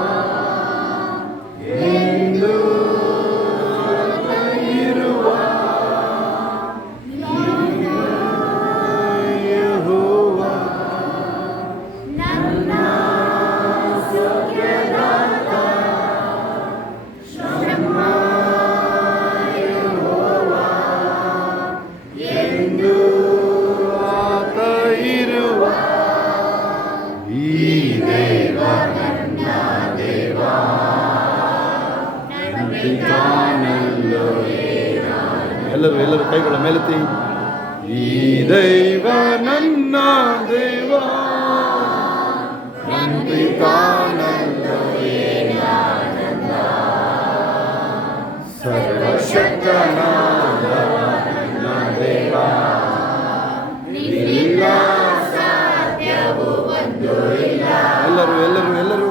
ಎಂದು ಇರುವ ಯೆಹೋವಾ ನನ್ನ ಸೌಖ್ಯದಾತ, ಶಮ್ಮಾ ಯೆಹೋವಾ ಎಂದು ಆತ ಇರುವ. ಈ ದೇವ ನನ್ನ ದೇವ, ನಂಬಿಕಾನಲ್ಲೋ ಎಲ್ಲರೂ ಕೈಗಳ ಮೇಲೆತ್ತಿ. ಈ ದೈವ ನನ್ನ ದೇವ, ನಂಬಿಕಾನಲ್ಲೋ ಏನಾನಂದ, ಸರ್ವಶಕ್ತನಾದ ನನ್ನ ದೇವ, ನಿನ್ನಿಲ್ಲ ಸಾಧ್ಯವೂ ಒಂದು ಇಲ್ಲ. ಎಲ್ಲರೂ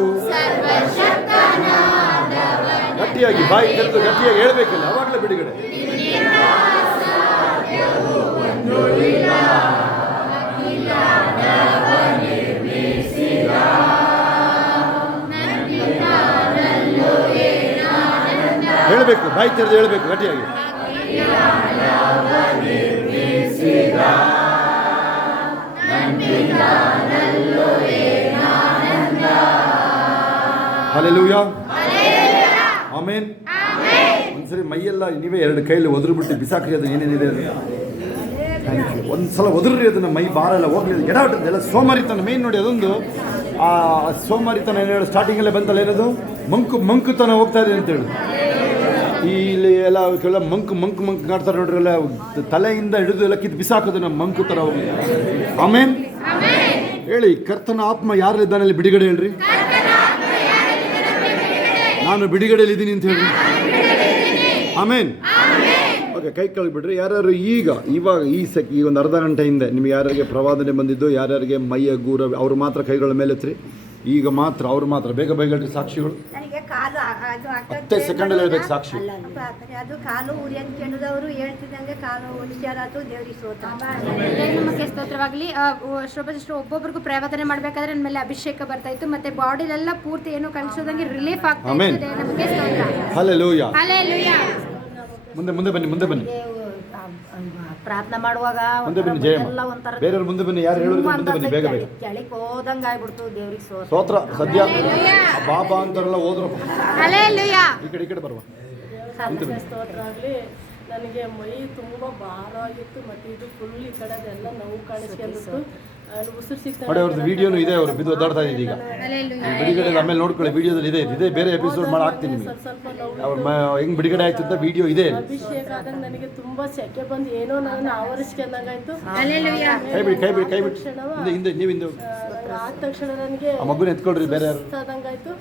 ಗಟ್ಟಿಯಾಗಿ ಬಾಯಿ ತೆರೆದು ಗಟ್ಟಿಯಾಗಿ ಹೇಳ್ಬೇಕಿಲ್ಲ, ಅವಾಗಲೇ ಬಿಡುಗಡೆ. ಹೇಳಬೇಕು, ಬಾಯಿ ತೆರೆದು ಹೇಳಬೇಕು ಗಟ್ಟಿಯಾಗಿ. Hallelujah, amen. ಒಂದ್ಸರಿ ಮೈಯೆಲ್ಲ ನೀವೇ ಎರಡು ಕೈಯಲ್ಲಿ ಒದರ್ಬಿಟ್ಟು ಬಿಸಾಕ್ರಿ, ಅದು ಏನೇನಿದೆ ಅದು. Thank you. ಒಂದ್ಸಲ ಒದರ್ರಿ ಅದನ್ನು, ಮೈ ಭಾರ ಎಲ್ಲ ಹೋಗ್ಲಿ, ಎಡಾಟದ್ದೆಲ್ಲ ಸೋಮಾರಿತನ ಮೇನ್ ನೋಡಿ. ಅದೊಂದು ಆ ಸೋಮಾರಿತನ ಏನು ಹೇಳಿ ಸ್ಟಾರ್ಟಿಂಗಲ್ಲೇ ಬಂತಲ್ಲ, ಏನದು ಮಂಕುತನ ಹೋಗ್ತಾ ಇದೆ ಅಂತೇಳಿ. ಇಲ್ಲಿ ಎಲ್ಲ ಕೆಲವೆಲ್ಲ ಮಂಕ್ ಮಾಡ್ತಾರೆ ನೋಡ್ರಿ, ಎಲ್ಲ ತಲೆಯಿಂದ ಹಿಡಿದು ಎಲ್ಲ ಕಿತ್ತು ಬಿಸಾಕೋದು ನಮ್ಮ ಮಂಕು ಥರ ಹೋಗಿ. ಆಮೇನ್ ಹೇಳಿ. ಕರ್ತನ ಆತ್ಮ ಯಾರಿದ್ದಾನಲ್ಲಿ ಬಿಡುಗಡೆ ಹೇಳ್ರಿ. ನಾನು ಬಿಡುಗಡೆಯಲ್ಲಿ ಇದ್ದೀನಿ ಅಂತ ಹೇಳ್ರಿ. ಆಮೇನ್. ಓಕೆ, ಕೈ ಕಳ್ಬಿಡ್ರಿ. ಯಾರ್ಯಾರು ಇವಾಗ ಈ ಒಂದು ಅರ್ಧ ಗಂಟೆ ಹಿಂದೆ ನಿಮ್ಗೆ ಯಾರ್ಯಾರಿಗೆ ಪ್ರವಾದನೆ ಬಂದಿದ್ದು, ಯಾರ್ಯಾರಿಗೆ ಮೈಯ ಗೂರ, ಅವ್ರು ಮಾತ್ರ ಕೈಗಳ ಮೇಲೆ ಎತ್ರಿ. ಈಗ ಮಾತ್ರ ಅವ್ರು ಮಾತ್ರ ಬೇಗ ಹೇಳ್ರಿ ಸಾಕ್ಷಿಗಳು. ನನಗೆ ಕಾಲು ಅದು 10 ಸೆಕೆಂಡಲ್ಲಿ ಹೇಳ್ಬೇಕು ಸಾಕ್ಷಿ. ಅದು ಕಾಲು ಉರಿ ಅಂತ ಕೇಳಿದವರು ಹೇಳ್ತಿದ್ದಂಗೆ ಕಾಲು ಹುಷಾರಾತು. ದೇವರಿಗೆ ಸ್ತೋತ್ರ. ನಮಗೆ ಸ್ತೋತ್ರವಾಗಲಿ. ಒಬ್ಬೊಬ್ರಿಗೂ ಪ್ರವಾದನೆ ಮಾಡಬೇಕಾದ್ರೆ ನನ್ನ ಮೇಲೆ ಅಭಿಷೇಕ ಬರ್ತಾ ಇತ್ತು, ಮತ್ತೆ ಬಾಡಿಲೆಲ್ಲ ಪೂರ್ತಿ ಏನೋ ಕಳಿಸೋದಂಗೆ ರಿಲೀಫ್ ಆಗ್ತಾ ಇದೆ. ನಮಗೆ ಸ್ತೋತ್ರ. ಹಲ್ಲೆಲೂಯಾ. ಹಲ್ಲೆಲೂಯಾ. ಮುಂದೆ ಬನ್ನಿ. ಪ್ರಾರ್ಥನೆ ಮಾಡುವಾಗ ಮುಂದೆ ಬನ್ನಿ. ಜಯಮ್ಮ, ಎಲ್ಲ ಒಂಥರ ಬೇರೆಯವ್ರು ಮುಂದೆ ಬನ್ನಿ. ಯಾರು ಹೇಳೋದು ಮುಂದೆ ಬನ್ನಿ, ಬೇಗ. ಕೆಳಗೆ ಹೋದಂಗೆ ಆಗ್ಬಿಡ್ತು. ದೇವ್ರಿಗೆ ಸ್ತೋತ್ರ. ಸದ್ಯ ಬಾಬಾ ಅಂತಾರಲ್ಲ ಹೋದ್ರು. ಹಲ್ಲೆಲೂಯಾ. ಈ ಕಡೆ ಬರುವ. ಸ್ತೋತ್ರ ಆಗಲಿ. ನನಗೆ ಮೈ ತುಂಬ ಭಾರ ಆಗಿತ್ತು, ಮತ್ತು ಇದು ಫುಲ್ ಈ ಕಡೆದೆಲ್ಲ ನೋವು ಕಾಣಿಸ್ಕೊಂಡಿತ್ತು. ಉಸಿರು ಸಿಗ್ತಾ ನೋಡಿ, ಅವ್ರದ್ದು ವಿಡಿಯೋನು ಇದೆ, ಅವರು ಬಿದ್ದು ಒದ್ದಾಡ್ತಾ ಇದ್ದೀವಿ ಈಗ. ಬಿಡುಗಡೆ ಆಮೇಲೆ ನೋಡ್ಕೊಳ್ಳಿ, ವಿಡಿಯೋದಲ್ಲಿ ಇದೆ ಬೇರೆ ಎಪಿಸೋಡ್ ಮಾಡಿ ಹಾಕ್ತೀನಿ ನಿಮಗೆ. ಅವ್ರ ಹೆಂಗ್ ಬಿಡುಗಡೆ ಆಯ್ತು ಅಂತ ವಿಡಿಯೋ ಇದೆ. ಅಭಿಷೇಕ ಆದಾಗ ನನಗೆ ತುಂಬಾ ಸೆಕೆ ಬಂದು ಏನೋ ನನ್ನ ಆವರಿಸ್ಕೊಂಡಂಗಾಯ್ತು. ಕೈ ಬಿಡಿ. ಹಿಂದೆ ನೀವು ಆದ ತಕ್ಷಣ ನನಗೆ ಆ ಮಗುನ ಎತ್ಕೊಳ್ರಿ, ಬೇರೆ ಯಾರು ಆದಂಗಾಯ್ತು.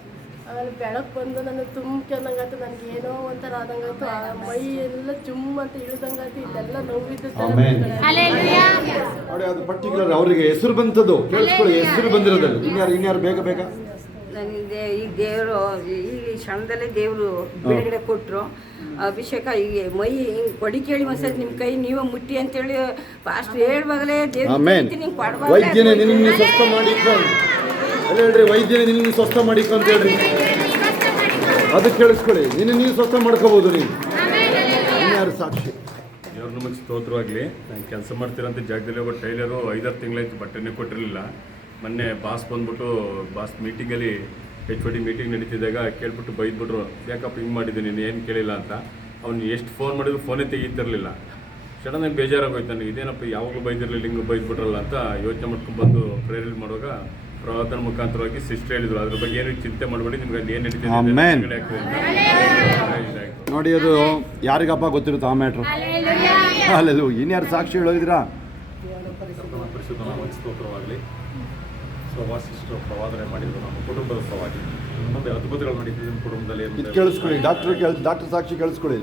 ಆಮೇಲೆ ಬೆಳಕು ಬಂದು ನನಗೆ ತುಂಬ್ಕೊಂಡಂಗಾಯ್ತು. ನನಗೆ ಏನೋ ಒಂಥರ ಆದಂಗಾಯ್ತು. ಆ ಮೈ ಎಲ್ಲ ಜುಮ್ ಅಂತ ಇಳಿದಂಗಾಯ್ತು. ಇಲ್ಲೆಲ್ಲ ನೋವಿದ್ದು. ನೋಡಿ, ಅದು ಪರ್ಟಿಕ್ಯುಲರ್ ಅವರಿಗೆ ಹೆಸರು ಬಂತದ್ದು ಕೇಳಿಸ್ಕೊಳ್ಳಿ. ಹೆಸರು ಬಂದಿರೋದಲ್ಲಿ ಇನ್ಯಾರು ಬೇಗ ನನಗೆ ಈ ದೇವರು ಈ ಕ್ಷಣದಲ್ಲೇ ದೇವರು ಬಿಡುಗಡೆ ಕೊಟ್ಟರು. ಅಭಿಷೇಕ ಈಗ ಮೈ ಕೊಡಿ ಕೇಳಿ ಒಂದ್ಸರಿ ನಿಮ್ಮ ಕೈ ನೀವು ಮುಟ್ಟಿ ಅಂತೇಳಿ ಫಾಸ್ಟ್ ಹೇಳ್ವಾಗಲೇ ದೇವ್ರು ವೈದ್ಯನೇ ನಿನ್ನ ಸ್ವಸ್ಥ ಮಾಡಿಕೊ ಹೇಳ್ರಿ. ವೈದ್ಯನೇ ನಿನ್ನ ಸ್ವಸ್ಥ ಮಾಡಿಕೊ ಅಂತ ಹೇಳ್ರಿ. ಅದು ಕೇಳಿಸ್ಕೊಳ್ಳಿ. ನೀವು ಸ್ವಸ್ಥ ಮಾಡ್ಕೋಬಹುದು. ನೀವು ಇನ್ಯಾರು ಸಾಕ್ಷಿ. ದೇವ್ರು ನಮಗೆ ಸ್ತೋತ್ರವಾಗಲಿ. ನಾನು ಕೆಲಸ ಮಾಡ್ತಿರೋಂಥ ಜಾಗದಲ್ಲಿ ಒಬ್ಬ ಟೈಲರು 5-6 ತಿಂಗಳಾಯ್ತು ಬಟ್ಟೆನೇ ಕೊಟ್ಟಿರಲಿಲ್ಲ. ಮೊನ್ನೆ ಬಾಸ್ ಬಂದ್ಬಿಟ್ಟು ಮೀಟಿಂಗಲ್ಲಿ HOD ಮೀಟಿಂಗ್ ನಡೀತಿದ್ದಾಗ ಕೇಳ್ಬಿಟ್ಟು ಬೈದ್ಬಿಟ್ರು, ಯಾಕಪ್ಪ ಹಿಂಗೆ ಮಾಡಿದ್ದೀನಿ, ನೀನು ಏನು ಕೇಳಿಲ್ಲ ಅಂತ. ಅವ್ನು ಎಷ್ಟು ಫೋನ್ ಮಾಡಿದ್ರು ಫೋನೇ ತೆಗೀತಿರಲಿಲ್ಲ. ಸಡನ್ನಾಗಿ ಬೇಜಾರಾಗೋಯ್ತು ನನಗೆ. ಇದೇನಪ್ಪ ಯಾವಾಗಲೂ ಬೈದಿರಲಿಲ್ಲ, ಹಿಂಗೆ ಬೈದ್ಬಿಟ್ರಲ್ಲ ಅಂತ ಯೋಚನೆ ಮಾಡ್ಕೊಂಡು ಬಂದು ಪ್ರೇಯರ್ ಮಾಡುವಾಗ ಪ್ರವಾದನ ಮುಖಾಂತರವಾಗಿ ಸಿಸ್ಟರ್ ಹೇಳಿದ್ರು, ಅದ್ರ ಬಗ್ಗೆ ಏನು ಚಿಂತೆ ಮಾಡಬೇಡಿ, ನಿಮ್ಗೆ ಅಲ್ಲಿ ಏನು ನಡೀತಿದೆ ನೋಡಿ. ಅದು ಯಾರಿಗಪ್ಪ ಗೊತ್ತಿರುತ್ತೆ ಆ ಮ್ಯಾಟ್ರು. ಅಲ್ಲೆಲ್ಲೂ ಇನ್ಯಾರು ಸಾಕ್ಷಿ ಹೇಳಿದ್ರಾ? ಪರಿಶುದ್ಧ ನಾಮಕ್ಕೆ ಸ್ತೋತ್ರವಾಗಲಿ. ಸಿಸ್ಟರ್ ಪ್ರವಾದನೆ ಮಾಡಿದ್ರು ನಮ್ಮ ಕುಟುಂಬದ ಪರವಾಗಿ. ಮುಂದೆ ಅದ್ಭುತಗಳು ನಡೀತಿದೆ ನಿಮ್ಮ ಕುಟುಂಬದಲ್ಲಿ. ಇದು ಕೇಳಿಸ್ಕೊಳ್ಳಿ, ಡಾಕ್ಟರ್ ಸಾಕ್ಷಿ ಕೇಳಿಸ್ಕೊಳ್ಳಿ.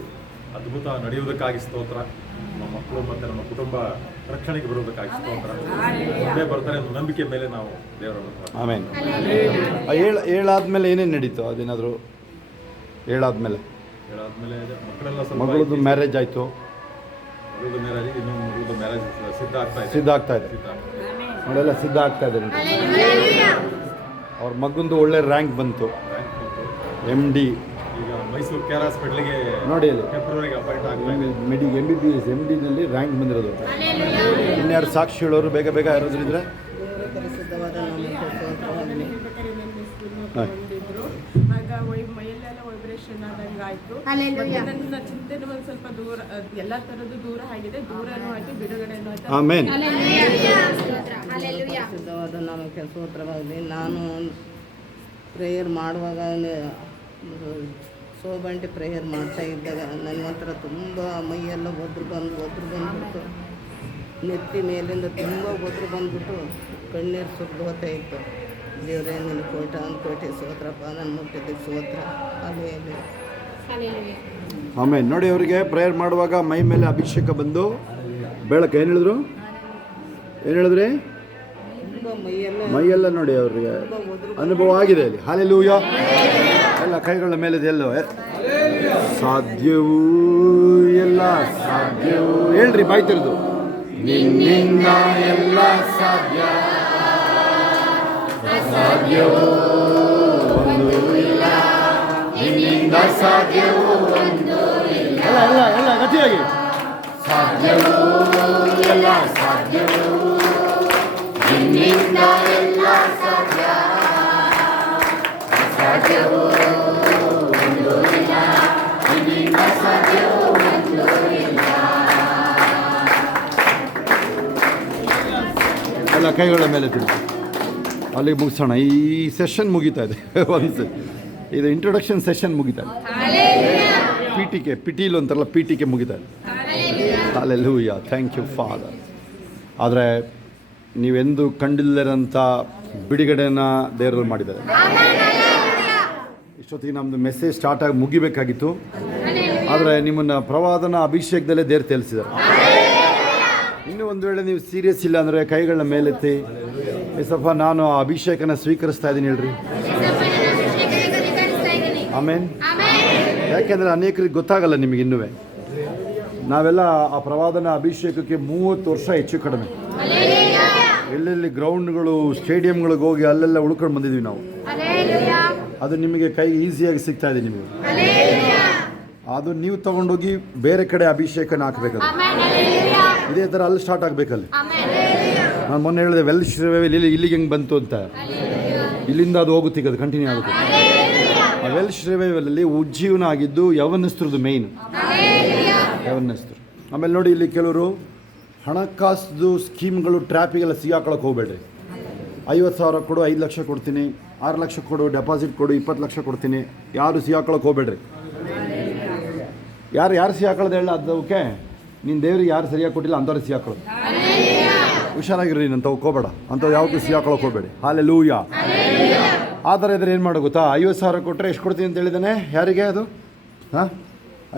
ಅದ್ಭುತ ನಡೆಯುವುದಕ್ಕಾಗಿ ಸ್ತೋತ್ರ. ನಮ್ಮ ಮಕ್ಕಳು ಮತ್ತು ನಮ್ಮ ಕುಟುಂಬ ರಕ್ಷಣೆಗೆ ಬರುವುದಕ್ಕಾಗಿ ಸ್ತೋತ್ರ. ಮುಂದೆ ಬರ್ತಾರೆ ಅನ್ನೋ ನಂಬಿಕೆ ಮೇಲೆ ನಾವು ದೇವರ ಆಮೇನ್. ಹೇಳಾದ್ಮೇಲೆ ಏನೇನು ನಡೀತು? ಅದೇನಾದರೂ ಹೇಳಾದ್ಮೇಲೆ ಮಕ್ಕಳೆಲ್ಲ ಮಗಳದ್ದು ಮ್ಯಾರೇಜ್ ಆಯಿತು. ಮಗಳದ್ದು ಮ್ಯಾರೇಜ್, ಇನ್ನೊಂದು ಮಗಳದ್ದು ಮ್ಯಾರೇಜ್ ಸಿದ್ಧ ಆಗ್ತಾ ಇದೆ. ನೋಡೆಲ್ಲ ಸಿದ್ಧ ಆಗ್ತಾ ಇದೆ. ಅವ್ರ ಮಗಂದು ಒಳ್ಳೆ ರ್ಯಾಂಕ್ ಬಂತು, MD. ಈಗ ಮೈಸೂರು ಕೇರ್ ಹಾಸ್ಪಿಟ್ಲಿಗೆ ನೋಡಿ ಅಲ್ಲಿ ಫೆಬ್ರವರಿಗೆ ಅಪಾಯಿಂಟ್ ಆಗಿದೆ. MBBS MDನಲ್ಲಿ ರ್ಯಾಂಕ್ ಬಂದಿರೋದು. ಇನ್ಯಾರು ಸಾಕ್ಷಿ ಹೇಳೋರು ಬೇಗ ಯಾರಾದ್ರಿದ್ರೆ? ಆಗ ಮೈಯಲ್ಲೆಲ್ಲ ವೈಬ್ರೇಷನ್ ಆದಂಗೆ ಆಯಿತು. ನನ್ನ ಚಿಂತೆ ಒಂದು ಸ್ವಲ್ಪ ದೂರ, ಎಲ್ಲ ಥರದ್ದು ದೂರ ಆಗಿದೆ. ದೂರನೂ ಆಯಿತು, ಬಿಡುಗಡೆನೂ ಆಯಿತು. ಆಮೇನ್. ಶುದ್ಧವಾದ ನಾಮಕ್ಕೆ ಸ್ತೋತ್ರವಾಗಲಿ. ನಾನು ಪ್ರೇಯರ್ ಮಾಡುವಾಗ ಸೋಬಂಟಿ ಪ್ರೇಯರ್ ಮಾಡ್ತಾ ಇದ್ದಾಗ ನನಗೊಂಥರ ತುಂಬ ಮೈಯೆಲ್ಲ ಒದ್ರು ಬಂದ್ಬಿಟ್ಟು ನೆತ್ತಿ ಮೇಲಿಂದ ತುಂಬ ಒದ್ರು ಬಂದ್ಬಿಟ್ಟು ಕಣ್ಣೀರು ಸುರಿದು ಹೋಗ್ತಾ ಇತ್ತು. ದೇವರೇ ನಿನ್ನ ಕೋಟಿ ಸ್ತೋತ್ರಪ್ಪ, ನಾನು ಮುಟ್ಟಿದ್ದಕ್ಕೆ ಸ್ತೋತ್ರ. ಆಮೇನ್. ನೋಡಿ, ಅವರಿಗೆ ಪ್ರೇಯರ್ ಮಾಡುವಾಗ ಮೈ ಮೇಲೆ ಅಭಿಷೇಕ ಬಂದು ಬೆಳಕು ಏನು ಹೇಳಿದ್ರಿ? ಮೈಯೆಲ್ಲ ನೋಡಿ ಅವ್ರಿಗೆ ಅನುಭವ ಆಗಿದೆ ಅಲ್ಲಿ. ಹಲ್ಲೆಲೂಯಾ. ಎಲ್ಲ ಕೈಗಳ ಮೇಲೆ ಎಲ್ಲೋ ಸಾಧ್ಯವೂ ಎಲ್ಲ ಸಾಧ್ಯವೂ ಹೇಳ್ರಿ, ಬಾಯ್ ತೆರೆದು. ನಿನ್ನಿಂದ ಎಲ್ಲ ಸಾಧ್ಯ, ಸಾಧ್ಯವೂ ಒಂದು ಇಲ್ಲ, ನಿನ್ನಿಂದ ಸಾಧ್ಯವೂ ಒಂದು ಇಲ್ಲ. ಎಲ್ಲ ಗಟ್ಟಿಯಾಗಿ. ಸಾಧ್ಯವೂ ಎಲ್ಲ ಸಾಧ್ಯವೂ, ನಿನ್ನಿಂದ ಎಲ್ಲ ಸಾಧ್ಯ, ಸಾಧ್ಯವೂ ಎಲ್ಲ ಕೈಗಳ ಮೇಲೆ ತಿರುಗಿ ಅಲ್ಲಿಗೆ ಮುಗಿಸೋಣ. ಈ ಸೆಷನ್ ಮುಗೀತಾ ಇದೆ ಒಂದು ಇದು ಇಂಟ್ರೊಡಕ್ಷನ್ ಸೆಷನ್ ಮುಗೀತಾ ಇದೆ. ಪಿಟೀಲು ಅಂತಾರಲ್ಲ, PTK ಮುಗೀತಾ ಇದೆ. Hallelujah, thank you father. ಆದರೆ ನೀವೆಂದು ಕಂಡಿಲ್ಲರಂಥ ಬಿಡುಗಡೆನ ದೇವರು ಮಾಡಿದ್ದಾರೆ. ಇಷ್ಟೊತ್ತಿಗೆ ನಮ್ಮದು ಮೆಸೇಜ್ ಸ್ಟಾರ್ಟ್ ಆಗಿ ಮುಗಿಬೇಕಾಗಿತ್ತು, ಆದರೆ ನಿಮ್ಮನ್ನು ಪ್ರವಾದನ ಅಭಿಷೇಕದಲ್ಲೇ ದೇವರು ತಿಳಿಸಿದ್ದಾರೆ. ಇನ್ನೂ ಒಂದು ವೇಳೆ ನೀವು ಸೀರಿಯಸ್ ಇಲ್ಲ ಅಂದರೆ ಕೈಗಳನ್ನ ಮೇಲೆತ್ತಿ, ಸ್ವಲ್ಪ ನಾನು ಆ ಅಭಿಷೇಕನ ಸ್ವೀಕರಿಸ್ತಾ ಇದ್ದೀನಿ ಹೇಳ್ರಿ. ಆಮೇನ್. ಯಾಕೆಂದರೆ ಅನೇಕರಿಗೆ ಗೊತ್ತಾಗಲ್ಲ ನಿಮಗೆ ಇನ್ನೂ. ನಾವೆಲ್ಲ ಆ ಪ್ರವಾದನ ಅಭಿಷೇಕಕ್ಕೆ 30 ವರ್ಷ ಹೆಚ್ಚು ಕಡಿಮೆ ಎಲ್ಲೆಲ್ಲಿ ಗ್ರೌಂಡ್ಗಳು ಸ್ಟೇಡಿಯಂಗಳಿಗೆ ಹೋಗಿ ಅಲ್ಲೆಲ್ಲ ಉಳ್ಕೊಂಡು ಬಂದಿದ್ವಿ ನಾವು. ಅದು ನಿಮಗೆ ಕೈ ಈಸಿಯಾಗಿ ಸಿಗ್ತಾ ಇದೆ ನಿಮಗೆ. ಅದು ನೀವು ತಗೊಂಡೋಗಿ ಬೇರೆ ಕಡೆ ಅಭಿಷೇಕನ ಹಾಕಬೇಕದು. ಇದೇ ಥರ ಅಲ್ಲಿ ಸ್ಟಾರ್ಟ್ ಆಗಬೇಕಲ್ಲಿ. ನಾನು ಮೊನ್ನೆ ಹೇಳಿದೆ ವೆಲ್ ಶ್ರೀವೇವ್ ಇಲ್ಲಿಗೆ ಹೆಂಗೆ ಬಂತು ಅಂತ. ಇಲ್ಲಿಂದ ಅದು ಹೋಗುತ್ತೆ, ಅದು ಕಂಟಿನ್ಯೂ ಆಗುತ್ತೆ. ಆ ವೆಲ್ ಶ್ರೀವೇವಲ್ಲಿ ಉಜ್ಜೀವನ ಆಗಿದ್ದು ಯವನಸ್ಥರದ್ದು ಮೇಯ್ನ್, ಯವನಸ್ಥರು. ಆಮೇಲೆ ನೋಡಿ, ಇಲ್ಲಿ ಕೆಲವರು ಹಣಕಾಸು ಸ್ಕೀಮ್ಗಳು ಟ್ರ್ಯಾಪಿಗೆಲ್ಲ ಸಿಗಾಕೊಳ್ಳೋಕೆ ಹೋಗಬೇಡ್ರಿ. 50,000 ಕೊಡು, 5 ಲಕ್ಷ ಕೊಡ್ತೀನಿ, 6 ಲಕ್ಷ ಕೊಡು, ಡೆಪಾಸಿಟ್ ಕೊಡು, 20 ಲಕ್ಷ ಕೊಡ್ತೀನಿ. ಯಾರು ಸಿಗಾಕೊಳ್ಳೋಕೆ ಹೋಗಬೇಡ್ರಿ. ಯಾರು ಸಿಗಾಕೊಳ್ಳೋದು ಹೇಳ ಅದಕ್ಕೆ ನೀನು ದೇವ್ರಿಗೆ ಯಾರು ಸರಿಯಾಗಿ ಕೊಟ್ಟಿಲ್ಲ ಅಂಥವ್ರಿಗೆ ಸಿಗಾಕೊಳ್ಳೋದು. ಹುಷಾರಾಗಿರ್ರಿ, ನಾನು ಹೋಗ್ಬೇಡ ಅಂಥವ್ರು ಯಾವತ್ತೂ ಸಿಗಾಕೊಳ್ಳೋಕೆ ಹೋಗಬೇಡಿ. ಹಲ್ಲೆಲೂಯಾ. ಆದರೆ ಇದ್ರೆ ಏನು ಮಾಡೋ ಗೊತ್ತಾ, 50,000 ಕೊಟ್ಟರೆ ಎಷ್ಟು ಕೊಡ್ತೀನಿ ಅಂತ ಹೇಳಿದಾನೆ. ಯಾರಿಗೆ ಅದು?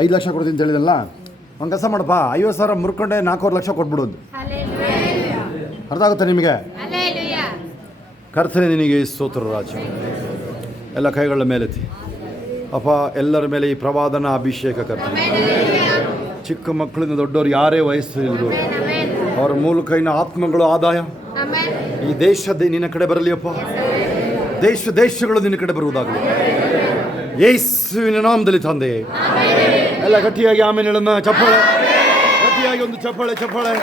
5 ಲಕ್ಷ ಕೊಡ್ತೀನಿ ಅಂತ ಹೇಳಿದಲ್ಲ. ಒಂದು ಕೆಲಸ ಮಾಡಪ್ಪ, 50,000 ಮುರ್ಕೊಂಡೆ 4 ಲಕ್ಷ ಕೊಟ್ಬಿಡೋದು. ಅರ್ಥ ಆಗುತ್ತೆ ನಿಮಗೆ? ಕರ್ತನೆ ನಿನಗೆ ಸ್ತೋತ್ರ ರಾಜ. ಎಲ್ಲ ಕೈಗಳ ಮೇಲೆತ್ತಿ ಅಪ್ಪ, ಎಲ್ಲರ ಮೇಲೆ ಈ ಪ್ರವಾದನ ಅಭಿಷೇಕ ಕರ್ತನೆ. ಚಿಕ್ಕ ಮಕ್ಕಳಿಂದ ದೊಡ್ಡವರು ಯಾರೇ ವಯಸ್ಸು ಇಲ್ವೋ ಅವರ ಮೂಲಕ ಇನ್ನು ಆತ್ಮಗಳು ಆದಾಯ ಈ ದೇಶದ ನಿನ್ನ ಕಡೆ ಬರಲಿಯಪ್ಪ. ದೇಶಗಳು ನಿನ್ನ ಕಡೆ ಬರುವುದಾಗಲಿ ಯೇಸುವಿನ ನಾಮದಲ್ಲಿ ತಂದೆ. ಎಲ್ಲ ಗಟ್ಟಿಯಾಗಿ ಆಮೇಲೆ ಚಪ್ಪಾಳೆ, ಗಟ್ಟಿಯಾಗಿ ಒಂದು ಚಪ್ಪಾಳೆ.